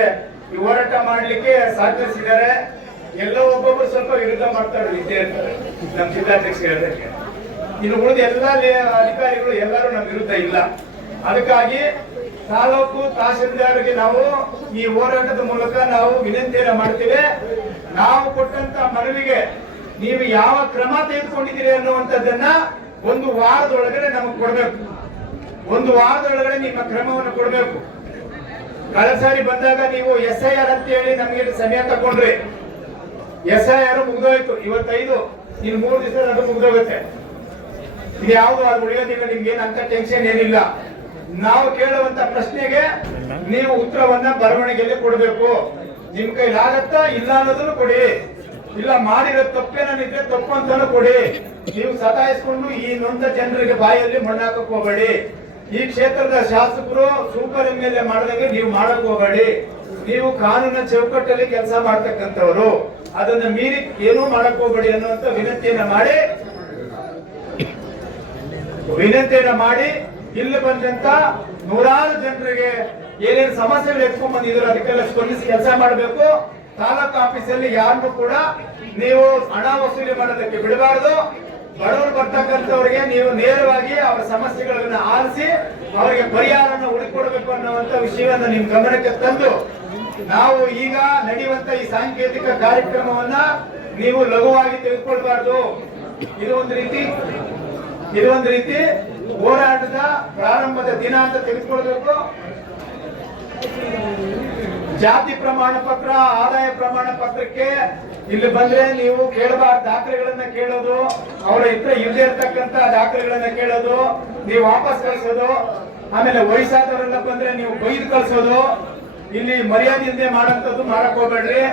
ಈ ಹೋರಾಟ ಮಾಡಲಿಕ್ಕೆ ಸಹಕರಿಸಿದ್ದಾರೆ ಎಲ್ಲೋ ಒಬ್ಬೊಬ್ಬರು ಸ್ವಲ್ಪ ವಿರುದ್ಧ ಮಾಡ್ತಾರೆ ಇದ್ದೇ ಇರ್ತಾರೆ ನಮ್ಮ ಜಿಲ್ಲಾಧ್ಯಕ್ಷ ಹೇಳಿದಕ್ಕೆ ಇನ್ನು ಉಳಿದ ಎಲ್ಲ ಅಧಿಕಾರಿಗಳು ಎಲ್ಲರೂ ನಮ್ಮ ವಿರುದ್ಧ ಇಲ್ಲ ಅದಕ್ಕಾಗಿ ತಾಲೂಕು ತಹಶೀಲ್ದಾರ್ಗೆ ನಾವು ಈ ಹೋರಾಟದ ಮೂಲಕ ನಾವು ವಿನಂತಿಯನ್ನು ಮಾಡ್ತೇವೆ ನಾವು ಕೊಟ್ಟಂತ ಮನವಿಗೆ ನೀವು ಯಾವ ಕ್ರಮ ತೆಗೆದುಕೊಂಡಿದ್ದೀರಿ ಅನ್ನುವಂಥದ್ದನ್ನ ಒಂದು ವಾರದೊಳಗಡೆ ನಮಗೆ ಕೊಡಬೇಕು ಒಂದು ವಾರದೊಳಗಡೆ ನಿಮ್ಮ ಕ್ರಮವನ್ನು ಕೊಡಬೇಕು ಕಳೆದ ಸಾರಿ ಬಂದಾಗ ನೀವು SIR ಅಂತ ಹೇಳಿ ನಮಗೆ ಸಮಯ ತಗೊಂಡ್ರಿ SIR ಮುಗಿದೋಯ್ತು ಇವತ್ತೈದು ಇನ್ನು 3 ದಿವಸ ಅದು ಮುಗಿದೋಗುತ್ತೆ ಇದು ಯಾವುದು ಅದು ಉಳಿಯೋದಿಲ್ಲ ನಿಮ್ಗೆ ಏನಂತ ಟೆನ್ಷನ್ ಏನಿಲ್ಲ ನಾವು ಕೇಳುವಂತ ಪ್ರಶ್ನೆಗೆ ನೀವು ಉತ್ತರವನ್ನ ಬರವಣಿಗೆಯಲ್ಲಿ ಕೊಡಬೇಕು ನಿಮ್ ಕೈಲಾಗತ್ತಾ ಇಲ್ಲ ಅನ್ನೋದನ್ನು ಕೊಡಿ ಇಲ್ಲ ಮಾಡಿರೋ ತಪ್ಪೇನಿದ್ರೆ ತಪ್ಪು ಅಂತಾನು ಕೊಡಿ ನೀವು ಸತಾಯಿಸ್ಕೊಂಡು ಈ ನೊಂದ ಜನರಿಗೆ ಬಾಯಲ್ಲಿ ಮಣ್ಣಾಕಕ್ ಹೋಗಬೇಡಿ ಈ ಕ್ಷೇತ್ರದ ಶಾಸಕರು ಸೂಪರ್ MLA ಮಾಡಿದಂಗೆ ನೀವು ಮಾಡಕ್ ಹೋಗಬೇಡಿ ನೀವು ಕಾನೂನಿನ ಚೌಕಟ್ಟಲ್ಲಿ ಕೆಲಸ ಮಾಡ್ತಕ್ಕಂಥವ್ರು ಅದನ್ನ ಮೀರಿ ಏನೂ ಮಾಡಕ್ ಹೋಗಬೇಡಿ ಅನ್ನುವಂತ ವಿನಂತಿಯನ್ನ ಮಾಡಿ ಇಲ್ಲಿ ಬಂದಂತ ನೂರಾರು ಜನರಿಗೆ ಏನೇನು ಸಮಸ್ಯೆಗಳು ಎತ್ಕೊಂಡ್ ಬಂದಿದ್ರು ಅದಕ್ಕೆಲ್ಲ ಸ್ಪಂದಿಸಿ ಕೆಲಸ ಮಾಡಬೇಕು ತಾಲೂಕು ಆಫೀಸಲ್ಲಿ ಯಾರನ್ನು ಕೂಡ ನೀವು ಹಣ ವಸೂಲಿ ಮಾಡೋದಕ್ಕೆ ಬಿಡಬಾರದು ಬಡವರು ಬರ್ತಕ್ಕಂಥವ್ರಿಗೆ ನೀವು ನೇರವಾಗಿ ಅವರ ಸಮಸ್ಯೆಗಳನ್ನ ಆಲಿಸಿ ಅವರಿಗೆ ಪರಿಹಾರವನ್ನು ಹುಡುಕೊಡ್ಬೇಕು ಅನ್ನುವಂತ ವಿಷಯವನ್ನ ನಿಮ್ ಗಮನಕ್ಕೆ ತಂದು ನಾವು ಈಗ ನಡೆಯುವಂತ ಈ ಸಾಂಕೇತಿಕ ಕಾರ್ಯಕ್ರಮವನ್ನ ನೀವು ಲಘುವಾಗಿ ತೆಗೆದುಕೊಳ್ಬಾರ್ದು ಇದು ಒಂದು ರೀತಿ ಹೋರಾಟದ ಪ್ರಾರಂಭದ ದಿನ ಅಂತ ತೆಗೆದುಕೊಳ್ಬೇಕು ಜಾತಿ ಪ್ರಮಾಣ ಪತ್ರ ಆದಾಯ ಪ್ರಮಾಣ ಪತ್ರಕ್ಕೆ ಇಲ್ಲಿ ಬಂದ್ರೆ ನೀವು ಕೇಳಬಾರ್ದು ದಾಖಲೆಗಳನ್ನ ಕೇಳೋದು ಅವರ ಹತ್ರ ಇಲ್ಲದೆ ಇರ್ತಕ್ಕಂತ ದಾಖಲೆಗಳನ್ನ ಕೇಳೋದು ನೀವು ವಾಪಸ್ ಕಳಿಸೋದು ಆಮೇಲೆ ವಯಸ್ಸಾದವರೆಲ್ಲ ಬಂದ್ರೆ ನೀವು ಬೈದು ಕಳಿಸೋದು ಇಲ್ಲಿ ಮರ್ಯಾದೆಯಿಂದ ಮಾಡಂತದ್ದು ಮಾಡಕ್ ಹೋಗ್ಬೇಡ್ರಿ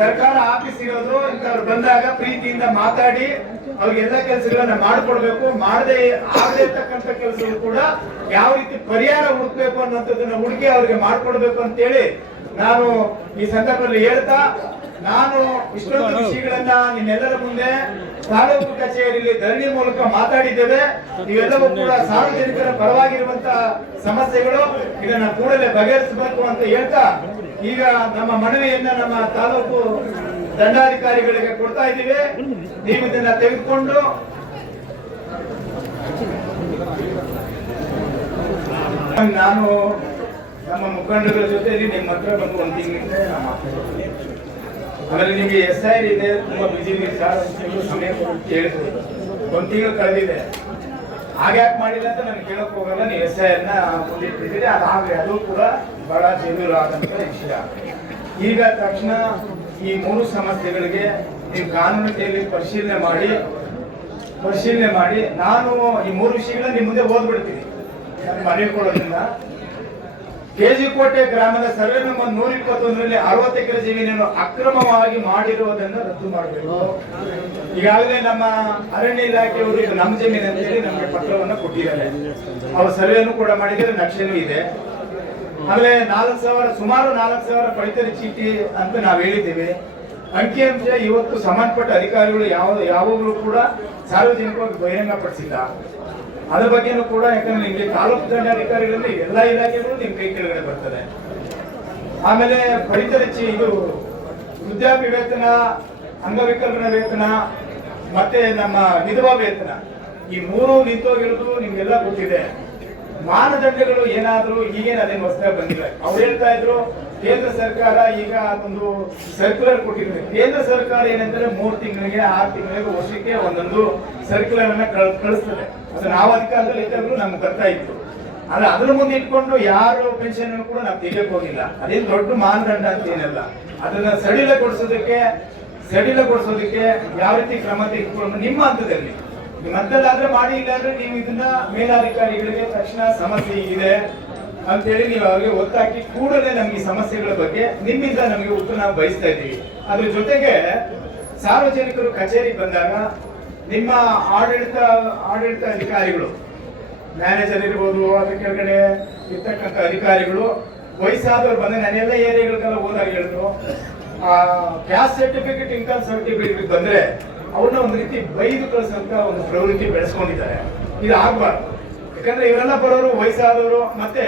ಸರ್ಕಾರ ಆಫೀಸ್ ಇರೋದು ಇಂಥವ್ರು ಬಂದಾಗ ಪ್ರೀತಿಯಿಂದ ಮಾತಾಡಿ ಅವ್ರಿಗೆಲ್ಲ ಕೆಲಸಗಳನ್ನ ಮಾಡ್ಕೊಡ್ಬೇಕು ಆಗದೆ ಇರ್ತಕ್ಕಂಥ ಕೆಲಸಗಳು ಕೂಡ ಯಾವ ರೀತಿ ಪರಿಹಾರ ಹುಡುಕ್ಬೇಕು ಅನ್ನೋಂಥದ್ದನ್ನ ಹುಡುಕಿ ಅವ್ರಿಗೆ ಮಾಡ್ಕೊಡ್ಬೇಕು ಅಂತೇಳಿ ನಾನು ಈ ಸಂದರ್ಭದಲ್ಲಿ ಹೇಳ್ತಾ ನಾನು ಇಷ್ಟೊಂದು ವಿಷಯಗಳನ್ನ ನಿಮ್ಮೆಲ್ಲರ ಮುಂದೆ ತಾಲೂಕು ಕಚೇರಿಯಲ್ಲಿ ಧರಣಿ ಮೂಲಕ ಮಾತಾಡಿದ್ದೇವೆ ಇವೆಲ್ಲವೂ ಕೂಡ ಸಾರ್ವಜನಿಕರ ಪರವಾಗಿರುವಂತ ಸಮಸ್ಯೆಗಳು ಇದನ್ನ ಕೂಡಲೇ ಬಗೆಹರಿಸಬೇಕು ಅಂತ ಹೇಳ್ತಾ ಈಗ ನಮ್ಮ ಮನವಿಯನ್ನ ನಮ್ಮ ತಾಲೂಕು ದಂಡಾಧಿಕಾರಿಗಳಿಗೆ ಕೊಡ್ತಾ ಇದ್ದೀವಿ ನೀವು ಇದನ್ನ ತೆಗೆದುಕೊಂಡು ನಾನು ನಮ್ಮ ಮುಖಂಡರ ಜೊತೆಲಿ ನಿಮ್ಮ ಹತ್ರ ಬಂದು ಒಂದು ತಿಂಗಳಿಂದ ಆಮೇಲೆ ನಿಮಗೆ SIR ಇದೆ ತುಂಬಾ ಬಿಸಿ ಸಮಯ ಕೇಳಿದ್ರು ಒಂದು ತಿಂಗಳು ಕಳೆದಿದೆ ಹಾಗ್ಯಾಕೆ ಮಾಡಿಲ್ಲ ಅಂತ ನಾನು ಕೇಳಕ್ ಹೋಗಲ್ಲ ನೀವು SIR ನ ಮುಂದಿಟ್ಟಿದ್ದೀರಿ ಅದಾಗ್ಲಿ ಅದು ಕೂಡ ಬಹಳ ಜರೂರಾದಂತ ವಿಷಯ ಈಗ ತಕ್ಷಣ ಈ 3 ಸಮಸ್ಯೆಗಳಿಗೆ ನೀವು ಕಾನೂನಿನಲ್ಲಿ ಪರಿಶೀಲನೆ ಮಾಡಿ ನಾನು ಈ 3 ವಿಷಯಗಳನ್ನ ನಿಮ್ಮ ಮುಂದೆ ಓದ್ಬಿಡ್ತೀನಿ ನಾನು ಮನವಿ ಕೊಡೋದ್ರಿಂದ ಕೆಜಿಕೋಟೆ ಗ್ರಾಮದ ಸರ್ವೆ ನಂಬರ್ 121ರಲ್ಲಿ 60 ಎಕರೆ ಜಮೀನನ್ನು ಅಕ್ರಮವಾಗಿ ಮಾಡಿರುವುದನ್ನು ರದ್ದು ಮಾಡಬೇಕು. ಈಗಾಗಲೇ ನಮ್ಮ ಅರಣ್ಯ ಇಲಾಖೆಯವರು ಇದು ನಮ್ಮ ಜಮೀನು ಅಂತ ಹೇಳಿ ನಮಗೆ ಪತ್ರವನ್ನು ಕೊಟ್ಟಿದ್ದಾರೆ. ಅವ್ರ ಸರ್ವೆಯನ್ನು ಕೂಡ ಮಾಡಿದರೆ, ನಕ್ಷೆನೂ ಇದೆ. ಆಮೇಲೆ ಸುಮಾರು 4,000 ಪಡಿತರ ಚೀಟಿ ಅಂತ ನಾವು ಹೇಳಿದ್ದೇವೆ. ಅಂಕಿಅಂಶ ಇವತ್ತು ಸಂಬಂಧಪಟ್ಟ ಅಧಿಕಾರಿಗಳು ಯಾವಾಗಲೂ ಕೂಡ ಸಾರ್ವಜನಿಕವಾಗಿ ಬಹಿರಂಗ ಪಡಿಸಿಲ್ಲ. ಅದ್ರ ಬಗ್ಗೆನೂ ಕೂಡ, ಯಾಕಂದ್ರೆ ನಿಮ್ಗೆ ತಾಲೂಕು ದಂಡಾಧಿಕಾರಿಗಳಲ್ಲಿ ಎಲ್ಲಾ ಇಲಾಖೆಗಳು ನಿಮ್ ಕೈ ಕೆಳಗಡೆ ಬರ್ತದೆ. ಆಮೇಲೆ ಪಡಿತರ ಇದು ವೃದ್ಧಾಪ್ಯ ವೇತನ, ಅಂಗವಿಕಲನ ವೇತನ ಮತ್ತೆ ನಮ್ಮ ವಿಧವಾ ವೇತನ, ಈ 3 ನಿಂತೋಗಿರೋದು ನಿಮ್ಗೆಲ್ಲ ಗೊತ್ತಿದೆ. ಮಾನದಂಡಗಳು ಏನಾದ್ರು ಈಗೇನು ಅದೇನು ಹೊಸದಾಗಿ ಬಂದಿಲ್ಲ. ಅವ್ರು ಹೇಳ್ತಾ ಇದ್ರು ಕೇಂದ್ರ ಸರ್ಕಾರ ಈಗ ಒಂದು ಸರ್ಕ್ಯುಲರ್ ಕೊಟ್ಟಿದ್ರು. ಕೇಂದ್ರ ಸರ್ಕಾರ ಏನಂದ್ರೆ 3 ತಿಂಗಳಿಗೆ 6 ತಿಂಗಳಿಗೆ ವರ್ಷಕ್ಕೆ ಒಂದೊಂದು ಸರ್ಕ್ಯುಲರ್ ಅನ್ನ ಕಳಿಸ್ತದೆ. ಅದು ನಾವು ಅಧಿಕಾರದಲ್ಲಿ ಇದ್ದಾಗಲೂ ನಮ್ಗೆ ಬರ್ತಾ ಇತ್ತು. ಆದ್ರೆ ಅದ್ರ ಮುಂದೆ ಇಟ್ಕೊಂಡು ಯಾರು ಪೆನ್ಷನ್ ಕೂಡ ನಾವು ತೆಗಿಯಕ್ ಹೋಗಿಲ್ಲ. ಅದೇನು ದೊಡ್ಡ ಮಾನದಂಡ ಅಂತ ಏನಲ್ಲ. ಅದನ್ನ ಸಡಿಲಗೊಳಿಸೋದಕ್ಕೆ ಯಾವ ರೀತಿ ಕ್ರಮ ತೆಗೆದುಕೊಂಡು ನಿಮ್ಮ ಹಂತದಲ್ಲಿ ಆದ್ರೆ ಮಾಡಿ, ಇಲ್ಲ ಅಂದ್ರೆ ನೀವು ಇದನ್ನ ಮೇಲಾಧಿಕಾರಿಗಳಿಗೆ ತಕ್ಷಣ ಸಮಸ್ಯೆ ಇದೆ ಅಂತೇಳಿ ನೀವು ಅವ್ರಿಗೆ ಒತ್ತಾಕಿ ಕೂಡಲೇ ನಮ್ಗೆ ಈ ಸಮಸ್ಯೆಗಳ ಬಗ್ಗೆ ನಿಮ್ಮಿಂದ ನಮಗೆ ಉತ್ತರ ನಾವು ಬಯಸ್ತಾ ಇದ್ದೀವಿ. ಅದ್ರ ಜೊತೆಗೆ ಸಾರ್ವಜನಿಕರು ಕಚೇರಿಗೆ ಬಂದಾಗ ನಿಮ್ಮ ಆಡಳಿತ ಅಧಿಕಾರಿಗಳು, ಮ್ಯಾನೇಜರ್ ಇರ್ಬೋದು, ಅದ್ರ ಕೆಳಗಡೆ ಇರ್ತಕ್ಕಂಥ ಅಧಿಕಾರಿಗಳು ವಯಸ್ಸಾದವ್ರು ಬಂದ ನಾನೆಲ್ಲ ಏರಿಯಾಗಳಿಗೆಲ್ಲ ಹೋದಾಗ ಹೇಳಿದ್ರು, ಕ್ಯಾಸ್ಟ್ ಸರ್ಟಿಫಿಕೇಟ್, ಇನ್ಕಮ್ ಸರ್ಟಿಫಿಕೇಟ್ ಬಂದ್ರೆ ಅವ್ರನ್ನ ಒಂದು ರೀತಿ ಬೈದು ಕಳಿಸಂತ ಒಂದು ಪ್ರವೃತ್ತಿ ಬೆಳೆಸ್ಕೊಂಡಿದ್ದಾರೆ. ಇದು ಆಗ್ಬಾರ್ದು. ಯಾಕಂದ್ರೆ ಇವರೆಲ್ಲ ಬರೋರು ವಯಸ್ಸಾದವರು, ಮತ್ತೆ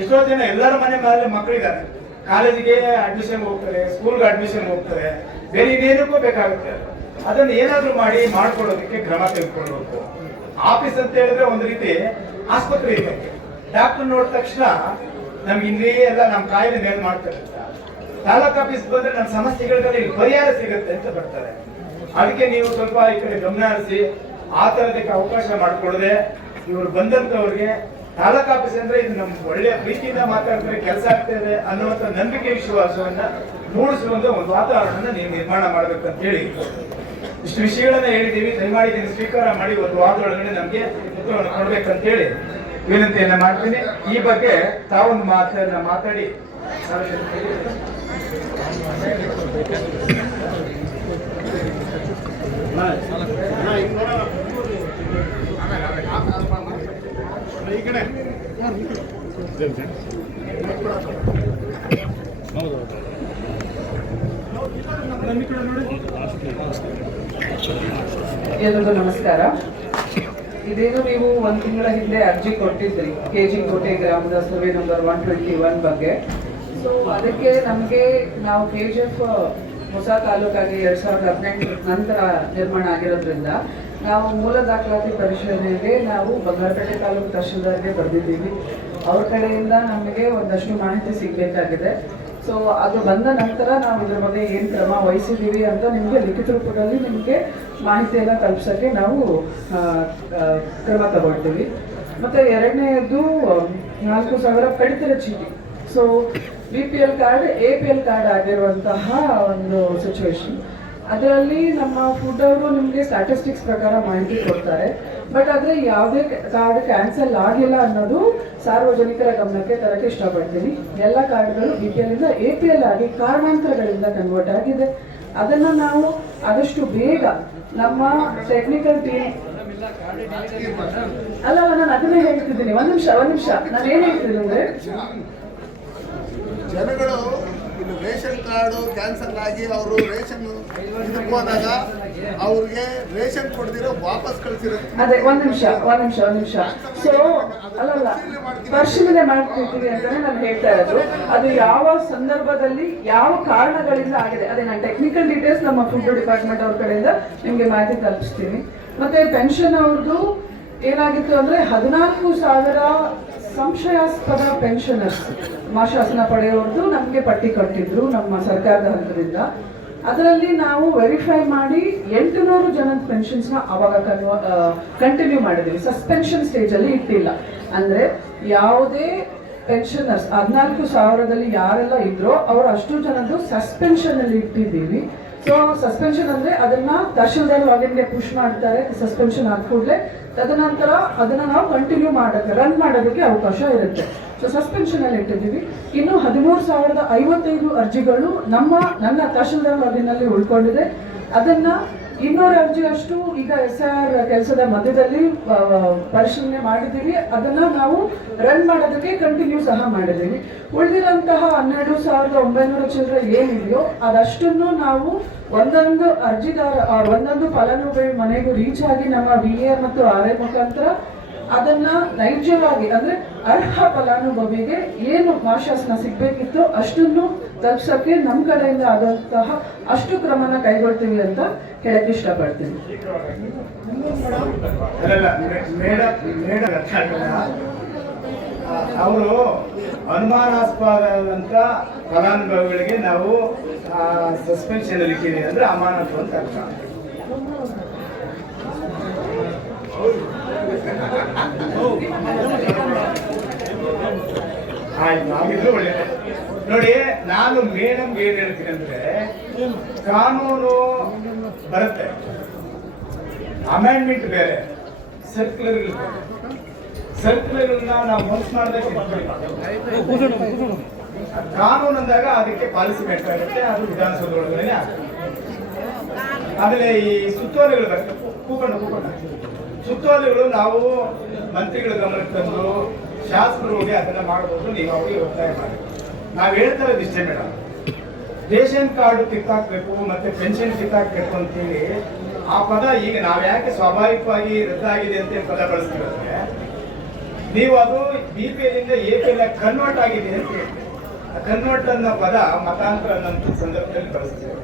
ಎಷ್ಟೋ ಜನ ಎಲ್ಲರ ಮನೆ ಮೇಲೆ ಮಕ್ಕಳಿದ್ದಾರೆ, ಕಾಲೇಜಿಗೆ ಅಡ್ಮಿಷನ್ ಹೋಗ್ತಾರೆ, ಸ್ಕೂಲ್ಗೆ ಅಡ್ಮಿಷನ್ ಹೋಗ್ತಾರೆ, ಬೇರೆ ಇನ್ನೇನಕ್ಕೂ ಬೇಕಾಗುತ್ತೆ. ಅದನ್ನ ಏನಾದ್ರೂ ಮಾಡ್ಕೊಳ್ಳೋದಕ್ಕೆ ಕ್ರಮ ತೆಗೆದುಕೊಳ್ಬೇಕು. ಆಫೀಸ್ ಅಂತ ಹೇಳಿದ್ರೆ ಒಂದು ರೀತಿ ಆಸ್ಪತ್ರೆ ಇದ್ದಂಗೆ. ಡಾಕ್ಟರ್ ನೋಡಿದ ತಕ್ಷಣ ನಮ್ಗೆ ಇಲ್ಲಿ ಎಲ್ಲ ನಮ್ಮ ಕಾಯಿಲೆ ಮೇಲೆ ಮಾಡ್ತಾರೆ. ತಾಲೂಕ್ ಆಫೀಸ್ ಬಂದ್ರೆ ನಮ್ಮ ಸಮಸ್ಯೆಗಳಿಗೆಲ್ಲ ಇಲ್ಲಿ ಪರಿಹಾರ ಸಿಗುತ್ತೆ ಅಂತ ಬರ್ತಾರೆ. ಅದಕ್ಕೆ ನೀವು ಸ್ವಲ್ಪ ಈ ಕಡೆ ಗಮನ ಹರಿಸಿ ಆ ತರದಕ್ಕೆ ಅವಕಾಶ ಮಾಡಿಕೊಡದೆ ಇವರು ಬಂದಂತವ್ರಿಗೆ ತಾಲೂಕ್ ಆಫೀಸ್ ಅಂದ್ರೆ ಇದು ನಮ್ಗೆ ಒಳ್ಳೆ ಪ್ರೀತಿಯಿಂದ ಮಾತಾಡ್ತಾರೆ, ಕೆಲಸ ಆಗ್ತದೆ ಅನ್ನುವಂಥ ನಂಬಿಕೆ ವಿಶ್ವಾಸವನ್ನ ಮೂಡಿಸುವಂತ ಒಂದು ವಾತಾವರಣ ನೀವು ನಿರ್ಮಾಣ ಮಾಡ್ಬೇಕಂತ ಹೇಳಿ ಇಷ್ಟು ವಿಷಯಗಳನ್ನ ಹೇಳಿದೀವಿ. ದಯಮಾಡಿ ಇದನ್ನು ಸ್ವೀಕಾರ ಮಾಡಿ ಒಂದು ವಾರದೊಳಗಡೆ ನಮ್ಗೆ ಉತ್ತರವನ್ನು ಕೊಡ್ಬೇಕಂತ ಹೇಳಿ ವಿನಂತಿಯನ್ನ ಮಾಡ್ತೀನಿ. ಈ ಬಗ್ಗೆ ತಾವೊಂದು ಮಾತಾಡಿ ಎಲ್ಲರಿಗೂ ನಮಸ್ಕಾರ. ಇದೇನು ನೀವು 1 ತಿಂಗಳ ಹಿಂದೆ ಅರ್ಜಿ ಕೊಟ್ಟಿದ್ರಿ ಕೆಜಿಕೋಟೆ ಗ್ರಾಮದ ಸರ್ವೆ ನಂಬರ್ 121 ಬಗ್ಗೆ. ಸೊ ಅದಕ್ಕೆ ನಮಗೆ ನಾವು KGF ಹೊಸ ತಾಲೂಕಾಗಿ 2018 ನಂತರ ನಿರ್ಮಾಣ ಆಗಿರೋದ್ರಿಂದ ನಾವು ಮೂಲ ದಾಖಲಾತಿ ಪರಿಶೀಲನೆಗೆ ನಾವು ಬಂಗಾರಪೇಟೆ ತಾಲೂಕು ತಹಶೀಲ್ದಾರ್ಗೆ ಬರೆದಿದ್ದೀವಿ. ಅವ್ರ ಕಡೆಯಿಂದ ನಮಗೆ ಒಂದಷ್ಟು ಮಾಹಿತಿ ಸಿಗಬೇಕಾಗಿದೆ. ಸೊ ಅದು ಬಂದ ನಂತರ ನಾವು ಇದ್ರ ಬಗ್ಗೆ ಏನು ಕ್ರಮ ವಹಿಸಿದ್ದೀವಿ ಅಂತ ನಿಮಗೆ ಲಿಖಿತ ರೂಪದಲ್ಲಿ ನಿಮಗೆ ಮಾಹಿತಿಯನ್ನು ತಲುಪಿಸೋಕ್ಕೆ ನಾವು ಕ್ರಮ ತಗೊಳ್ತೀವಿ. ಮತ್ತು ಎರಡನೇದು 4,000 ಪಡಿತರ ಚೀಟಿ. So BPL card APL card ಆಗಿರುವಂತಹ ಒಂದು ಸಿಚುವೇಶನ್. ಅದರಲ್ಲಿ ನಮ್ಮ ಫುಡ್ ಅವರು ನಿಮಗೆ ಸ್ಟ್ಯಾಟಿಸ್ಟಿಕ್ಸ್ ಪ್ರಕಾರ ಮಾಹಿತಿ ಕೊಡ್ತಾರೆ. ಬಟ್ ಆದರೆ ಯಾವುದೇ ಕಾರ್ಡ್ ಕ್ಯಾನ್ಸಲ್ ಆಗಿಲ್ಲ ಅನ್ನೋದು ಸಾರ್ವಜನಿಕರ ಗಮನಕ್ಕೆ ತರಕ್ಕೆ ಇಷ್ಟಪಡ್ತೀನಿ. ಎಲ್ಲ ಕಾರ್ಡ್ಗಳು BPL ಇಂದ APL ಆಗಿ ಕಾರಣಾಂತರಗಳಿಂದ ಕನ್ವರ್ಟ್ ಆಗಿದೆ. ಅದನ್ನು ನಾವು ಆದಷ್ಟು ಬೇಗ ನಮ್ಮ ಟೆಕ್ನಿಕಲ್ ಟೀಮ್ ಅಲ್ಲ ನಾನು ಅದನ್ನೇ ಹೇಳ್ತಿದ್ದೀನಿ. ಒಂದು ನಿಮಿಷ ನಾನು ಏನು ಹೇಳ್ತೀನಿ ಅಂದರೆ, ಜನಗಳು ಇನ್ನು ರೇಷನ್ ಕಾರ್ಡು ಕ್ಯಾನ್ಸಲ್ ಆಗಿ ಅವರು ರೇಷನ್ ಇದಕ್ಕೆ ಹೋದಾಗ ಅವ್ರಿಗೆ ರೇಷನ್ ಕೊಡ್ದಿರೋ ವಾಪಸ್ ಕಳಿಸಿರೋ ಅದೇ ಒಂದ್ ನಿಮಿಷ ಸೊ ಅಲ್ಲಲ್ಲ ಪರಿಶೀಲನೆ ಮಾಡ್ತಿರ್ತೀವಿ ಅಂತಾನೆ ನಾನು ಹೇಳ್ತಾ ಇರೋದು. ಅದು ಯಾವ ಸಂದರ್ಭದಲ್ಲಿ ಯಾವ ಕಾರಣಗಳಿಂದ ಆಗಿದೆ ಅದೇ ನಾನು ಟೆಕ್ನಿಕಲ್ ಡೀಟೇಲ್ಸ್ ನಮ್ಮ ಫುಡ್ ಡಿಪಾರ್ಟ್ಮೆಂಟ್ ಅವ್ರ ಕಡೆಯಿಂದ ನಿಮ್ಗೆ ಮಾಹಿತಿ ತಲುಪಿಸ್ತೀನಿ. ಮತ್ತೆ ಪೆನ್ಷನ್ ಅವ್ರದ್ದು ಏನಾಗಿತ್ತು ಅಂದ್ರೆ 14,000 ಸಂಶಯಾಸ್ಪದ ಪೆನ್ಷನರ್ಸ್ ಮಾಶಾಸನ ಪಡೆಯೋರ್ದು ನಮಗೆ ಪಟ್ಟಿ ಕಟ್ಟಿದ್ರು ನಮ್ಮ ಸರ್ಕಾರದ ಹಂತದಿಂದ. ಅದರಲ್ಲಿ ನಾವು ವೆರಿಫೈ ಮಾಡಿ 800 ಜನದ ಪೆನ್ಷನ್ಸ್ನ ಅವಾಗ ಕಂಟಿನ್ಯೂ ಮಾಡಿದ್ವಿ. ಸಸ್ಪೆನ್ಷನ್ ಸ್ಟೇಜಲ್ಲಿ ಇಟ್ಟಿಲ್ಲ. ಅಂದರೆ ಯಾವುದೇ ಪೆನ್ಷನರ್ಸ್ 14,000ದಲ್ಲಿ ಯಾರೆಲ್ಲ ಇದ್ರೋ ಅವರು ಅಷ್ಟು ಜನದ್ದು ಸಸ್ಪೆನ್ಷನ್ ಅಲ್ಲಿ ಇಟ್ಟಿದ್ದೀವಿ. ಸೊ ಸಸ್ಪೆನ್ಷನ್ ಅಂದ್ರೆ ಅದನ್ನ ತಹಶೀಲ್ದಾರ್ ಲಾಗಿನ್ಗೆ ಪುಷ್ ಮಾಡ್ತಾರೆ. ಸಸ್ಪೆನ್ಷನ್ ಆದ ಕೂಡಲೇ ತದನಂತರ ಅದನ್ನ ನಾವು ಕಂಟಿನ್ಯೂ ರನ್ ಮಾಡೋದಕ್ಕೆ ಅವಕಾಶ ಇರುತ್ತೆ. ಸೊ ಸಸ್ಪೆನ್ಷನ್ ಅಲ್ಲಿ ಇಟ್ಟಿದ್ದೀವಿ. ಇನ್ನು 13,055 ಅರ್ಜಿಗಳು ನನ್ನ ತಹಶೀಲ್ದಾರ್ ಲಾಗಿನಲ್ಲಿ ಉಳ್ಕೊಂಡಿದೆ. ಅದನ್ನ 200 ಅರ್ಜಿ ಅಷ್ಟು ಈಗ SIR ಕೆಲಸದ ಮಧ್ಯದಲ್ಲಿ ಪರಿಶೀಲನೆ ಮಾಡಿದ್ದೀವಿ. ಅದನ್ನ ನಾವು ರನ್ ಮಾಡೋದಕ್ಕೆ ಕಂಟಿನ್ಯೂ ಸಹ ಮಾಡಿದ್ದೀವಿ. ಉಳಿದಿರುವಂತಹ 12,900 ಚಿಲ್ಲರೆ ಏನಿದೆಯೋ ಅದಷ್ಟನ್ನು ನಾವು ಒಂದೊಂದು ಒಂದೊಂದು ಫಲಾನುಭವಿ ಮನೆಗೂ ರೀಚ್ ಆಗಿ ನಮ್ಮ VAR ಮತ್ತು RI ಮುಖಾಂತರ ಅದನ್ನ ನೈಜವಾಗಿ ಅಂದ್ರೆ ಅರ್ಹ ಫಲಾನುಭವಿಗೆ ಏನು ಮಾಶಾಸನ ಸಿಗ್ಬೇಕಿತ್ತು ಅಷ್ಟನ್ನು ತಲುಪ್ಸಕ್ಕೆ ನಮ್ಮ ಕಡೆಯಿಂದ ಆದಂತಹ ಅಷ್ಟು ಕ್ರಮನ ಕೈಗೊಳ್ತೀವಿ ಅಂತ ಹೇಳಕ್ ಇಷ್ಟಪಡ್ತೀನಿ. ಅವರು ಅನುಮಾನಾಸ್ಪದಂತ ಫಲಾನುಭವಿಗಳಿಗೆ ನಾವು ಸಸ್ಪೆನ್ಷನ್ ಅಲ್ಲಿ ಇಟ್ಟಿದ್ದೀವಿ ಅಂದ್ರೆ ಅಮಾನತು ಅಂತ ಅರ್ಥ. ಆಯ್ತು, ಆಗಿದ್ರು ಒಳ್ಳೇದು. ನೋಡಿ, ನಾನು ಮೇಡಮ್ಗೆ ಏನ್ ಹೇಳ್ತೀನಿ ಅಂದ್ರೆ, ಕಾನೂನು ಬರುತ್ತೆ, ಅಮೆಂಡ್ಮೆಂಟ್ ಬೇರೆ, ಸರ್ಕ್ಯುಲರ್ಗಳು ಬೇರೆ. ಸರ್ಕ್ಯುಲರ್ಗಳನ್ನ ನಾವು ಮನ್ಸು ಮಾಡಬೇಕು. ಕಾನೂನು ಅಂದಾಗ ಅದಕ್ಕೆ ಪಾಲಿಸಬೇಕಾಗುತ್ತೆ, ಅದು ವಿಧಾನಸೌಧ ಒಳಗಡೆ ಆಗುತ್ತೆ. ಆಮೇಲೆ ಈ ಸುತ್ತೋಲೆಗಳು ಬರ್ತವೆ, ಕೂಪಣ್ಣ ಸುತ್ತೋಲೆಗಳು ನಾವು ಮಂತ್ರಿಗಳ ಗಮನಕ್ಕೆ ತಂದು ಶಾಸಕರು ಹೋಗಿ ಅದನ್ನ ಮಾಡಬಹುದು. ನೀವು ಅವರಿಗೆ ಒತ್ತಾಯ ಮಾಡಿ. ನಾವು ಹೇಳ್ತಾ ಇರೋದು ಇಷ್ಟೇ ಮೇಡಮ್, ರೇಷನ್ ಕಾರ್ಡ್ ಕಿತ್ತಾಕ್ಬೇಕು ಮತ್ತೆ ಪೆನ್ಷನ್ ಕಿತ್ತಾಕ್ಬೇಕು ಅಂತೇಳಿ ಆ ಪದ ಈಗ ನಾವ್ ಯಾಕೆ ಸ್ವಾಭಾವಿಕವಾಗಿ ರದ್ದಾಗಿದೆ ಅಂತ ಪದ ಬಳಸ್ತೀವಂದ್ರೆ, ನೀವು ಅದು BPL ಇಂದ APL ಕನ್ವರ್ಟ್ ಆಗಿದೆ ಅಂತ ಹೇಳ್ತೀವಿ. ಕನ್ವರ್ಟ್ ಅನ್ನೋ ಪದ ಮತಾಂತರ ಅನ್ನೋ ಸಂದರ್ಭದಲ್ಲಿ ಬಳಸ್ತೀವಿ.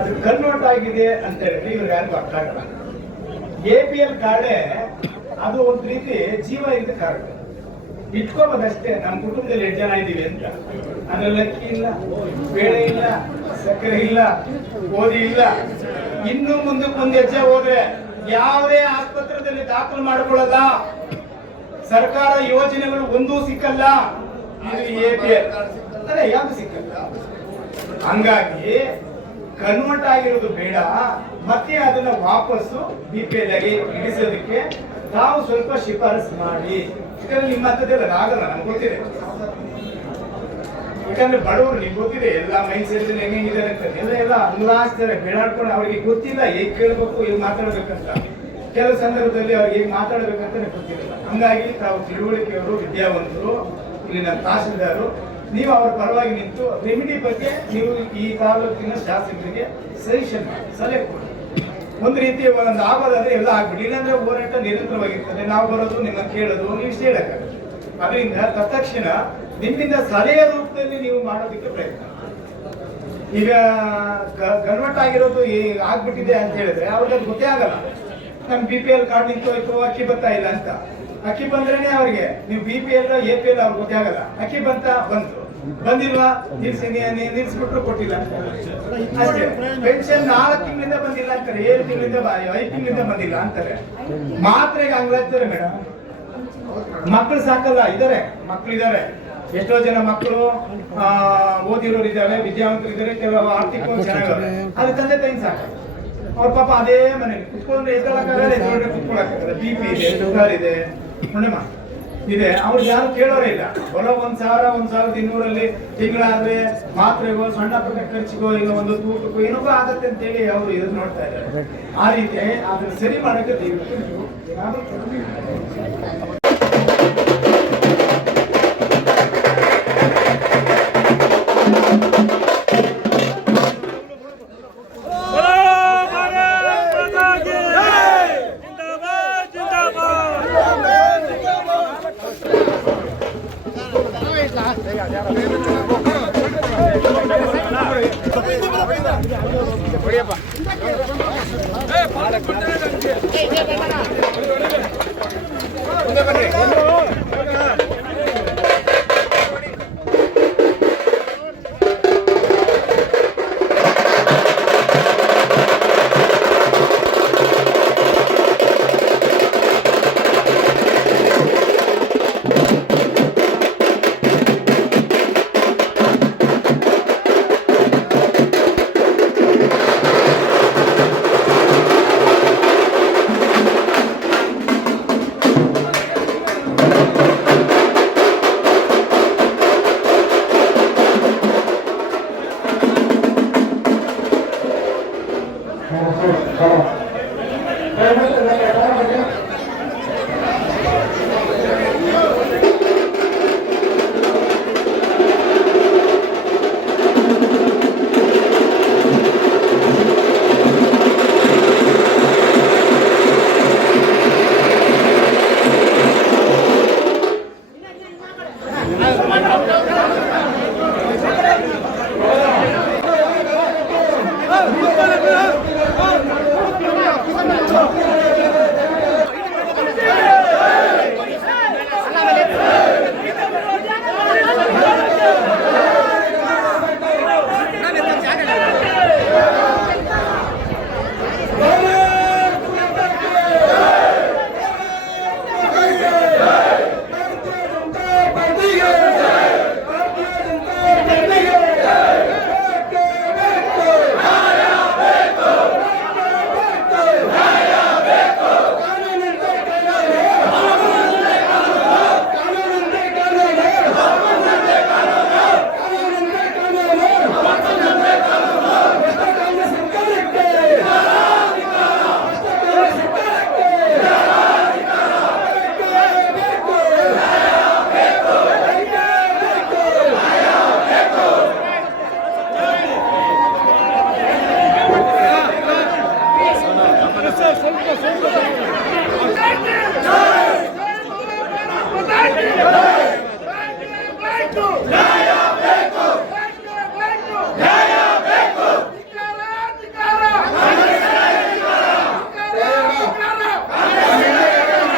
ಅದು ಕನ್ವರ್ಟ್ ಆಗಿದೆ ಅಂತ ಹೇಳಿದ್ರೆ ಇವ್ರಿಗೆ ಯಾರಿಗೂ ಅರ್ಥ ಆಗಲ್ಲ. APL ಕಾರ್ಡೇ ಅದು ಒಂದು ರೀತಿ ಜೀವ ಇದ್ದ ಕಾರ್ಡ್, ಇಟ್ಕೋಬೋದಷ್ಟೇ. ನಮ್ಮ ಕುಟುಂಬದಲ್ಲಿ 8 ಜನ ಇದ್ದೀವಿ ಅಂತ, ಅದ್ರಲ್ಲಿ ಅಕ್ಕಿ ಇಲ್ಲ, ಬೇಳೆ ಇಲ್ಲ, ಸಕ್ಕರೆ ಇಲ್ಲ, ಗೋಧಿ ಇಲ್ಲ. ಇನ್ನು ಮುಂದಕ್ಕೆ ಒಂದು ಹೆಜ್ಜೆ ಹೋದ್ರೆ ಯಾವುದೇ ಆಸ್ಪತ್ರೆಯಲ್ಲಿ ದಾಖಲು ಮಾಡಿಕೊಳ್ಳಲ್ಲ, ಸರ್ಕಾರ ಯೋಜನೆಗಳು ಒಂದೂ ಸಿಕ್ಕಲ್ಲ. ಇದು APL ಅದೇ ಯಾವುದು ಸಿಕ್ಕಲ್ಲ. ಹಂಗಾಗಿ ಕನ್ವರ್ಟ್ ಆಗಿರೋದು ಬೇಡ, ಮತ್ತೆ ಅದನ್ನ ವಾಪಸ್ಸು BPL ಆಗಿ ಇಳಿಸೋದಕ್ಕೆ ತಾವು ಸ್ವಲ್ಪ ಶಿಫಾರಸು ಮಾಡಿ. ಯಾಕಂದ್ರೆ ನಿಮ್ಮ ಹತ್ತದೆಲ್ಲ ಆಗಲ್ಲ, ನಮ್ಗೆ ಗೊತ್ತಿದೆ. ಯಾಕಂದ್ರೆ ಬಡವರು ನಿಮ್ಗೆ ಗೊತ್ತಿದೆ, ಎಲ್ಲ ಮೈಂಡ್ ಸೆಟ್ ಹೆಂಗಿದ್ದಾರೆ ಅಂತ ಎಲ್ಲ ಅನುಲಾಸ್ತಾರೆ, ಬೇಡಾಡ್ಕೊಂಡು ಅವ್ರಿಗೆ ಗೊತ್ತಿಲ್ಲ ಹೇಗ್ ಕೇಳ್ಬೇಕು, ಹೇಗ್ ಮಾತಾಡ್ಬೇಕಂತ. ಕೆಲವು ಸಂದರ್ಭದಲ್ಲಿ ಅವ್ರಿಗೆ ಹೇಗ್ ಮಾತಾಡ್ಬೇಕಂತ ಗೊತ್ತಿರಲ್ಲ. ಹಂಗಾಗಿ ತಾವು ತಿಳುವಳಿಕೆಯವರು, ವಿದ್ಯಾವಂತರು, ಇಲ್ಲಿ ನಮ್ಮ ತಹಶೀಲ್ದಾರು, ನೀವು ಅವ್ರ ಪರವಾಗಿ ನಿಂತು ರೆಮಿಡಿ ಬಗ್ಗೆ ನೀವು ಈ ತಾಲೂಕಿನ ಶಾಸಕರಿಗೆ ಸಜೆಷನ್ ಮಾಡಿ, ಸಲಹೆ ಕೊಡಿ. ಒಂದು ರೀತಿ ಒಂದು ಆಗೋದಾದ್ರೆ ಎಲ್ಲ ಆಗ್ಬಿಡಿ, ಇಲ್ಲಾಂದ್ರೆ ಹೋರಾಟ ನಿರಂತರವಾಗಿರ್ತದೆ. ನಾವು ಬರೋದು, ನಿಮ್ಮನ್ನು ಕೇಳೋದು, ನೀವು ಇಷ್ಟ ಹೇಳಕ್ಕಾಗಲ್ಲ. ಅದರಿಂದ ತತ್ಕ್ಷಣ ನಿಮ್ಮಿಂದ ಸಲಹೆಯ ರೂಪದಲ್ಲಿ ನೀವು ಮಾಡೋದಕ್ಕೆ ಪ್ರಯತ್ನ. ಈಗ ಕನ್ವರ್ಟ್ ಆಗಿರೋದು ಆಗ್ಬಿಟ್ಟಿದೆ ಅಂತ ಹೇಳಿದ್ರೆ ಅವ್ರಿಗೆ ಅದು ಗೊತ್ತೇ ಆಗಲ್ಲ. ನಮ್ BPL ಕಾರ್ಡ್ ನಿಂತೋಯ್ತು, ಅಕ್ಕಿ ಬರ್ತಾ ಇಲ್ಲ ಅಂತ. ಅಕ್ಕಿ ಬಂದ್ರೇನೆ ಅವ್ರಿಗೆ ನೀವು BPL APL ಅವ್ರಿಗೆ ಗೊತ್ತೇ ಆಗಲ್ಲ. ಅಕ್ಕಿ ಬಂತು, ಬಂದಿಲ್ವಾ ನಿಲ್ಸ್ಬಿಟ್ರು, ಕೊಟ್ಟಿಲ್ಲ ಅಷ್ಟೇ. ಪೆನ್ಷನ್ 4 ತಿಂಗಳಿಂದ ಬಂದಿಲ್ಲ ಅಂತಾರೆ, 7 ತಿಂಗಳಿಂದ 5 ತಿಂಗಳಿಂದ ಬಂದಿಲ್ಲ ಅಂತಾರೆ. ಮಾತ್ರೆಗೆ ಹಂಗಾಗ್ತಾರೆ ಮೇಡಮ್. ಮಕ್ಕಳು ಸಾಕಲ್ಲ, ಮಕ್ಕಳು ಇದಾರೆ, ಎಷ್ಟೋ ಜನ ಮಕ್ಕಳು ಓದಿರೋರು ಇದ್ದಾರೆ, ವಿದ್ಯಾವಂತರು ಇದ್ದಾರೆ, ಕೆಲವು ಆರ್ಥಿಕವಾಗಿ ಚೆನ್ನಾಗವ್ರೆ. ಅದು ತಂದೆ ತಾಯಿ ಸಾಕ, ಅವ್ರ ಪಾಪ ಅದೇ ಮನೇಲಿ ಕುತ್ಕೊಂಡ್ರೆ ಎದ್ದಳಕ್ಕಾಗಲ್ಲ, ಕುತ್ಕೊಳಕ್ಕಾಗಲ್ಲ. BP ಇದೆ, ಶುಗರ್ ಇದೆ, ಇದೆ, ಅವ್ರು ಯಾರು ಕೇಳೋರೇ ಇಲ್ಲ. ಬರೋ 1,200 ತಿಂಗಳಾದ್ರೆ ಮಾತ್ರೆಗೋ, ಸಣ್ಣ ಪುಟ್ಟ ಖರ್ಚಿಗೋ, ಇಲ್ಲ ಒಂದು ತೂಕಕ್ಕೋ ಏನೋ ಆಗತ್ತೆ ಅಂತೇಳಿ ಅವರು ಇದು ನೋಡ್ತಾ ಇದ್ದಾರೆ. ಆ ರೀತಿ ಅದನ್ನ ಸರಿ ಮಾಡಕ್ಕೆ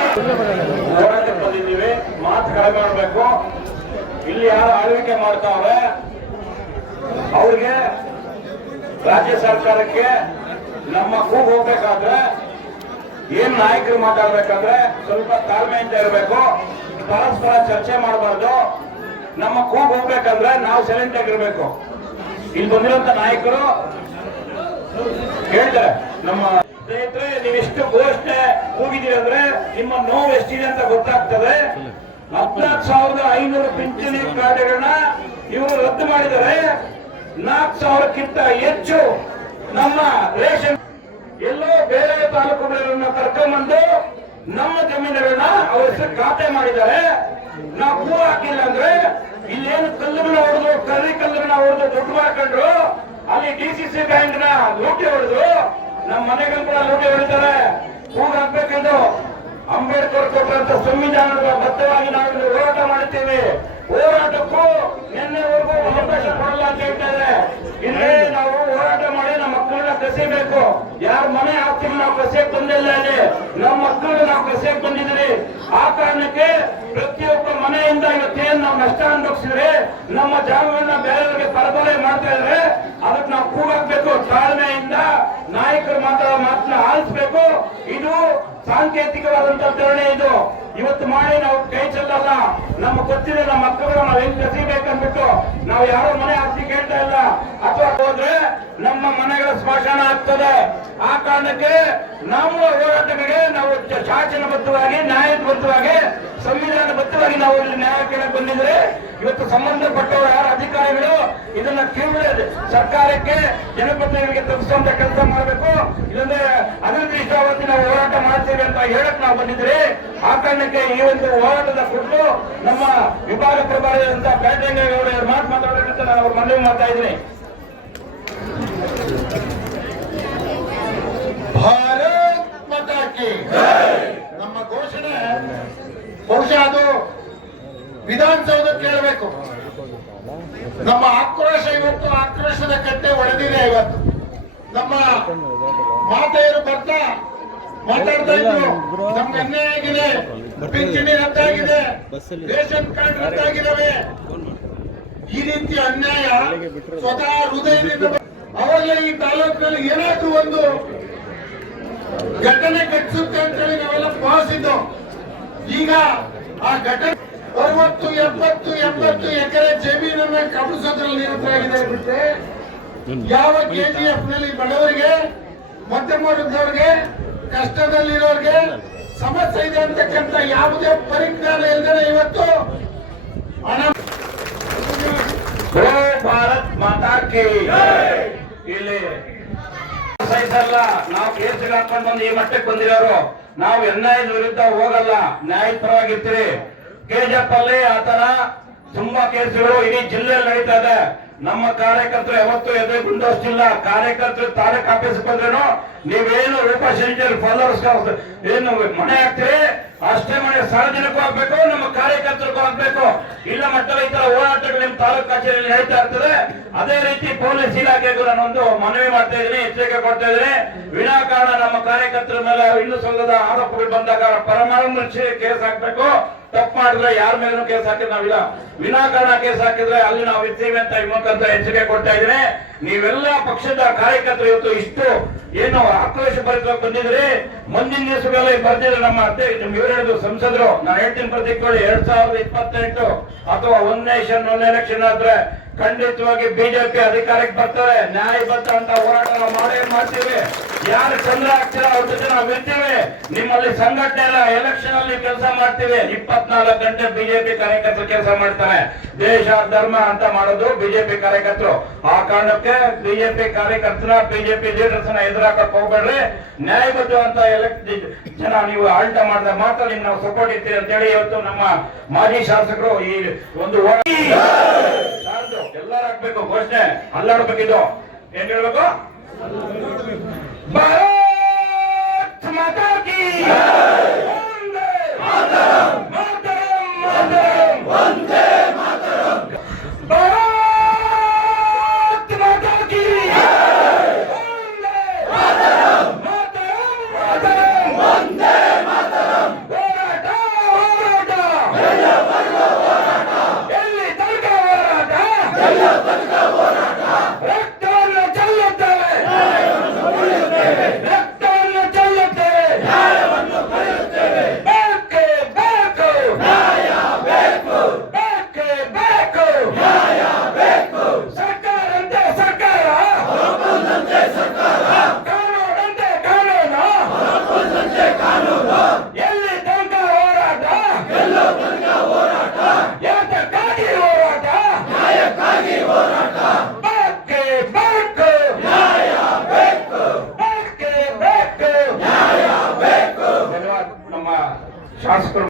ಹೋರಾಟಕ್ಕೆ ಬಂದಿದ್ದೀವಿ, ಮಾತು ಕಡಿಮೆ ಮಾಡಬೇಕು. ಇಲ್ಲಿ ಯಾರು ಆಳ್ವಿಕೆ ಮಾಡ್ತಾವ್ರೆ ಅವ್ರಿಗೆ ರಾಜ್ಯ ಸರ್ಕಾರಕ್ಕೆ ನಮ್ಮ ಕೂಗು ಹೋಗ್ಬೇಕಾದ್ರೆ ಏನ್ ನಾಯಕರು ಮಾತಾಡ್ಬೇಕಾದ್ರೆ ಸ್ವಲ್ಪ ತಾಳ್ಮೆಯಿಂದ ಇರಬೇಕು, ಪರಸ್ಪರ ಚರ್ಚೆ ಮಾಡಬಾರ್ದು. ನಮ್ಮ ಕೂಗು ಹೋಗ್ಬೇಕಂದ್ರೆ ನಾವು ಸೈಲೆಂಟ್ ಆಗಿರ್ಬೇಕು. ಇಲ್ಲಿ ಬಂದಿರುವಂತ ನಾಯಕರು ಹೇಳ್ತಾರೆ, ನಮ್ಮ ಸ್ನೇಹಿತರೆ ನೀವೆಷ್ಟು ಘೋಷಣೆ ಕೂಗಿದ್ದೀರಿ ಅಂದ್ರೆ ನಿಮ್ಮ ನೋವು ಎಷ್ಟಿದೆ ಅಂತ ಗೊತ್ತಾಗ್ತದೆ. 14,500 ಪಿಂಚಣಿ ಕಾರ್ಡ್ಗಳನ್ನ ಇವರು ರದ್ದು ಮಾಡಿದರೆ 4,000ಕ್ಕಿಂತ ಹೆಚ್ಚು ನಮ್ಮ ರೇಷನ್ ಎಲ್ಲೋ ಬೇರೆ ತಾಲೂಕುಗಳನ್ನ ಕರ್ಕೊಂಡ್ಬಂದು ನಮ್ಮ ಜಮೀನುಗಳನ್ನ ಅವ್ರ ಹೆಸರು ಖಾತೆ ಮಾಡಿದ್ದಾರೆ. ನಾವು ಹೂ ಹಾಕಿಲ್ಲ ಅಂದ್ರೆ ಇಲ್ಲೇನು ಕಲ್ಲುಗಳನ್ನ ಹೊಡೆದು ಕರ್ರಿ ಕಲ್ಲುಗಳನ್ನ ಹೊಡೆದು ದುಡ್ಡು ಮಾಡ್ಕೊಂಡ್ರು, ಅಲ್ಲಿ DCC ಬ್ಯಾಂಕ್ ನ ಲೂಟಿ ಹೊಡೆದು ನಮ್ಮ ಮನೆಗಳು ಕೂಡ ಲೂಟಿ ಹೊಡಿತಾರೆ. ಹೂಗ್ ಹಾಕ್ಬೇಕೆಂದು ಅಂಬೇಡ್ಕರ್ ಕೊಟ್ಟಂತ ಸಂವಿಧಾನದ ಬದ್ಧವಾಗಿ ನಾವು ಹೋರಾಟ ಮಾಡುತ್ತೇವೆ. ಹೋರಾಟಕ್ಕೂ ನಿನ್ನೆವರೆಗೂ ಅವಕಾಶ ಕೊಡಲ್ಲ ಅಂತ ಹೇಳ್ತಾ ಇದ್ದಾರೆ. ಇಲ್ಲೇ ನಾವು ಹೋರಾಟ ಮಾಡಿ ನಮ್ಮ ಮಕ್ಕಳನ್ನ ಕಸಿಬೇಕು. ಯಾರ ಮನೆ ಹಾಕ್ತೀವಿ ನಾವು ಕಸಿಯಕ್ ಬಂದಿಲ್ಲ, ಇಲ್ಲಿ ನಮ್ಮ ಮಕ್ಕಳನ್ನ ನಾವು ಕಸಿಯಕ್ ಬಂದಿದ್ದೀರಿ. ಆ ಕಾರಣಕ್ಕೆ ಪ್ರತಿಯೊಬ್ಬ ಮನೆಯಿಂದ ಇವತ್ತೇನು ನಾವು ನಷ್ಟ ಅನುಭವಿಸಿದ್ರೆ ನಮ್ಮ ಜಾಗಗಳನ್ನ ಬೇರೆಯವರಿಗೆ ಪರಬಲೆ ಮಾಡ್ತಾ ಇದ್ರೆ ಅದಕ್ಕೆ ನಾವು ಕೂಗಾಕ್ಬೇಕು. ತಾಳ್ಮೆಯಿಂದ ನಾಯಕರು ಮಾತಾಡೋ ಮಾತನ್ನ ಆಲಿಸಬೇಕು. ಇದು ಸಾಂಕೇತಿಕವಾದಂತ ಧರಣಿ. ಇದು ಇವತ್ತು ಮಾಡಿ ನಾವು ಕೈ ಚೆಲ್ಲಲ್ಲ. ನಮ್ಮ ಗೊತ್ತಿದೆ ನಮ್ಮ ಮಕ್ಕಳು ನಾವು ಹೆಂಗ್ ಕಸಿಬೇಕಂದ್ಬಿಟ್ಟು ನಾವು ಯಾರೋ ಮನೆ ಹಾಕಿ ಕೇಳ್ತಾ ಇಲ್ಲ. ಅಥವಾ ಹೋದ್ರೆ ನಮ್ಮ ಮನೆಗಳ ಸ್ಮಶಾನ ಆಗ್ತದೆ. ಆ ಕಾರಣಕ್ಕೆ ನಮ್ಮ ಹೋರಾಟಗಳಿಗೆ ನಾವು ಶಾಸನಬದ್ಧವಾಗಿ ನ್ಯಾಯಬದ್ಧವಾಗಿ ಸಂವಿಧಾನಬದ್ಧವಾಗಿ ನಾವು ಇಲ್ಲಿ ನ್ಯಾಯ ಕೇಳಕ್ ಬಂದಿದ್ರೆ ಇವತ್ತು ಸಂಬಂಧಪಟ್ಟವರು ಯಾರ ಅಧಿಕಾರಿಗಳು ಇದನ್ನ ಕಿರುಳ ಸರ್ಕಾರಕ್ಕೆ ಜನಪ್ರತಿನಿಧಿಗಳಿಗೆ ತಪ್ಪಿಸುವಂತ ಕೆಲಸ ಮಾಡಬೇಕು. ಇಲ್ಲಂದ್ರೆ ಅನಿರ್ದಿಷ್ಟಾವಧಿ ನಾವು ಹೋರಾಟ ಮಾಡ್ತೀವಿ ಅಂತ ಹೇಳಕ್ ನಾವು ಬಂದಿದ್ರೆ ಆ ಕಾರಣಕ್ಕೆ ಈ ಒಂದು ಹೋರಾಟದ ಕುರಿತು ನಮ್ಮ ವಿಭಾಗ ಪ್ರಭಾರಿಯಾದಂತ ಬ್ಯಾಟಂಗೇಗೌಡ ಮಾತಾಡಬೇಕಂತ ನಾನು ಅವ್ರ ಮನವಿ ಮಾಡ್ತಾ ಇದ್ದೀನಿ. ಭಾರತ್ ಮಾತಾ ಕಿ ನಮ್ಮ ಘೋಷಣೆ ಬಹುಶಃ ಅದು ವಿಧಾನಸೌಧಕ್ಕೆ ಕೇಳಬೇಕು. ನಮ್ಮ ಆಕ್ರೋಶ ಇವತ್ತು ಆಕ್ರೋಶದ ಕಟ್ಟೆ ಒಡೆದಿದೆ. ಇವತ್ತು ನಮ್ಮ ಮಾತೆಯರು ಬರ್ತಾ ಮಾತಾಡ್ತಾ ಇದ್ರು, ನಮ್ಗೆ ಅನ್ಯಾಯ ಆಗಿದೆ, ಪಿಂಚಣಿ ರದ್ದಾಗಿದೆ, ರೇಷನ್ ಕಾರ್ಡ್ ರದ್ದಾಗಿದ್ದಾವೆ. ಈ ರೀತಿ ಅನ್ಯಾಯ ಸ್ವತಃ ಹೃದಯದಿಂದ ಅವಾಗಲೇ ಈ ತಾಲೂಕಿನಲ್ಲಿ ಏನಾದ್ರೂ ಒಂದು ಘಟನೆ ಘಟಿಸುತ್ತೆ ಅಂತೇಳಿ ನಾವೆಲ್ಲ ಭಾವಿಸಿದ್ದು. ಈಗ ಆ ಘಟನೆ 60-70 ಎಕರೆ ಜಮೀನನ್ನ ಕಬಳಿಸೋದ್ರಲ್ಲಿ ನಿರತರಾಗಿದೆ ಬಿಟ್ರೆ ಯಾವ KGF ನಲ್ಲಿ ಬಡವರಿಗೆ, ಮಧ್ಯಮ ವರ್ಗದವರಿಗೆ, ಕಷ್ಟದಲ್ಲಿರೋರಿಗೆ, ಸಮಸ್ಯೆ ಇದೆ ಅಂತಕ್ಕಂಥ ಯಾವುದೇ ಪರಿಜ್ಞಾನ ಇಲ್ಲದೆ ಇವತ್ತು ಹಣ ಗೋ ಭಾರತ್ ಮಾತಾ ಕಿ ಇಲ್ಲಿ ಸಹಿಸಲ್ಲ. ನಾವು ಕೇಸ್ಗೆ ಹಾಕೊಂಡು ಬಂದು ಈ ಮಟ್ಟಕ್ಕೆ ಬಂದಿರೋರು ನಾವು ಅನ್ಯಾಯದ ವಿರುದ್ಧ ಹೋಗಲ್ಲ, ನ್ಯಾಯದ ಪರವಾಗಿರ್ತೀವಿ. ಕೆಜಿಎಫ್ ಅಲ್ಲಿ ಆತರ ತುಂಬಾ ಕೇಸುಗಳು ಇಡೀ ಜಿಲ್ಲೆಯಲ್ಲಿ ನಡೀತಾ ಇದೆ. ನಮ್ಮ ಕಾರ್ಯಕರ್ತರು ಯಾವತ್ತೂ ಎದೆ ಗುಂಡೋಷ್ಟಿಲ್ಲ. ಕಾರ್ಯಕರ್ತರು ತಾಲೂಕ್ ಆಫೀಸ್ ಬಂದ್ರೇನು ನೀವೇನು ರೂಪಶಂಕರ್ ಫಾಲೋವರ್ಸ್ ಏನು ಮನೆ ಹಾಕ್ತೀರಿ ಅಷ್ಟೇ ಮನೆ ಸಾರ್ವಜನಿಕೂ ಆಗ್ಬೇಕು, ನಮ್ಮ ಕಾರ್ಯಕರ್ತರಿಗೂ ಆಗ್ಬೇಕು. ಇಲ್ಲ ಮಟ್ಟದಲ್ಲಿ ಈ ತರ ಹೋರಾಟಗಳು ನಿಮ್ ತಾಲೂಕ್ ಕಚೇರಿಯಲ್ಲಿ ನಡೀತಾ ಇರ್ತದೆ. ಅದೇ ರೀತಿ ಪೊಲೀಸ್ ಇಲಾಖೆಗೂ ನಾನೊಂದು ಮನವಿ ಮಾಡ್ತಾ ಇದ್ದೀನಿ, ಎಚ್ಚರಿಕೆ ಕೊಡ್ತಾ ಇದ್ದೀನಿ. ವಿನಾಕಾರಣ ನಮ್ಮ ಕಾರ್ಯಕರ್ತರ ಮೇಲೆ ಇನ್ನು ಸಲ್ಲದ ಆರೋಪಗಳು ಬಂದಾಗ ಪರಮಾಣು ಕೇಸ್ ಹಾಕ್ಬೇಕು. ತಪ್ಪು ಮಾಡಿದ್ರೆ ಯಾರ ಮೇಲೂ ಕೇಸ್ ಹಾಕಿದ್ರೆ ನಾವಿಲ್ಲ, ವಿನಾಕಾರಣ ಕೇಸ್ ಹಾಕಿದ್ರೆ ಅಲ್ಲಿ ನಾವು ಇರ್ತೀವಿ ಅಂತ ಈ ಮುಖಾಂತರ ಎಚ್ಚರಿಕೆ ಕೊಡ್ತಾ ಇದ್ದೀನಿ. ನೀವೆಲ್ಲ ಪಕ್ಷದ ಕಾರ್ಯಕರ್ತರು ಇವತ್ತು ಇಷ್ಟು ಏನು ಆಕ್ರೋಶ ಭರಿತವಾಗಿ ಬಂದಿದ್ರಿ. ಮುಂದಿನ ದಿವಸಗಳಲ್ಲಿ ಬರ್ದಿದ್ರೆ ನಮ್ಮ ಇವರು ಸಂಸದರು ನಾನು ಹೇಳ್ತೀನಿ ಪ್ರತಿಕೊಳ್ಳಿ 2028 ಅಥವಾ ಒನ್ ನೇಷನ್ ಒನ್ ಎಲೆಕ್ಷನ್ ಆದ್ರೆ ಖಂಡಿತವಾಗಿ ಬಿಜೆಪಿ ಅಧಿಕಾರಕ್ಕೆ ಬರ್ತಾರೆ. ನ್ಯಾಯಬದ್ಧ ಅಂತ ಹೋರಾಟ ನಾವು ಮಾಡೇ ಮಾಡ್ತೀವಿ. ಯಾರು ಚಂದ್ರ ಆಗ್ತೀರ ಅವ್ರ ಜೊತೆ ನಾವು ಇರ್ತೀವಿ. ನಿಮ್ಮಲ್ಲಿ ಸಂಘಟನೆ ಇಲ್ಲ, ಎಲೆಕ್ಷನ್ ಅಲ್ಲಿ ಕೆಲಸ ಮಾಡ್ತೀವಿ. 24 ಗಂಟೆ ಬಿಜೆಪಿ ಕಾರ್ಯಕರ್ತರು ಕೆಲಸ ಮಾಡ್ತಾರೆ. ದೇಶ ಧರ್ಮ ಅಂತ ಮಾಡೋದು ಬಿಜೆಪಿ ಕಾರ್ಯಕರ್ತರು. ಆ ಕಾರಣಕ್ಕೆ ಬಿಜೆಪಿ ಕಾರ್ಯಕರ್ತರ ಬಿಜೆಪಿ ಲೀಡರ್ಸ್ ನ ಎದುರಾಕಕ್ಕೆ ಹೋಗ್ಬೇಡ್ರಿ. ನ್ಯಾಯಬದ್ಧ ಅಂತ ಜನ ನೀವು ಆಳ್ತ ಮಾಡಿದ್ರೆ ಮಾತ್ರ ನಿಮ್ ನಾವು ಸಪೋರ್ಟ್ ಇರ್ತೀವಿ ಅಂತ ಹೇಳಿ ಇವತ್ತು ನಮ್ಮ ಮಾಜಿ ಶಾಸಕರು ಈ ಒಂದು ಎಲ್ಲರೂ ಆಗ್ಬೇಕು ಘೋಷಣೆ ಅಲ್ಲಾಡ್ಬೇಕಿದು ಏನ್ ಹೇಳ್ಬೇಕು? ಭಾರತ್ ಮಾತಾ ಕಿ ವಂದೇ ಮಾತರಂ, ಮಾತರಂ, ಮಾತರಂ, ವಂದೇ ಮಾತರಂ. ಭಾರತ್ ಮಾತಾ ಕಿ ವಂದೇ ಮಾತರಂ, ಮಾತರಂ, ಮಾತರಂ, ವಂದೇ ಮಾತರಂ. ಹೋರಾಟ ಹೋರಾಟ ಎಲ್ಲಿ ತನಕ ಹೋರಾಟ, ರಕ್ತವನ್ನು ಚೆಲ್ಲುತ್ತೇವೆ, ರಕ್ತವನ್ನು ಚೆಲ್ಲುತ್ತೇವೆ, ಬೇಕೇ ಬೇಕು ನ್ಯಾಯ, ಬೇಕು ಬೇಕೇ ಬೇಕು ನ್ಯಾಯ, ಬೇಕು ಸರ್ಕಾರಂತೆ ಸರ್ಕಾರ, ಕಾನೂನಂತೆ ಕಾನೂನು, ಎಲ್ಲಿ ತನಕ ಹೋರಾಟ, ಯಾತಕ್ಕಾಗಿ ಹೋರಾಟ, ಬೇಕೇ ಬೇಕು ನ್ಯಾಯ, ಬೇಕು ಬೇಕೇ ಬೇಕು ನ್ಯಾಯ, ಬೇಕು. ಧನ್ಯವಾದ ನಮ್ಮ ಶಾಸಕರು.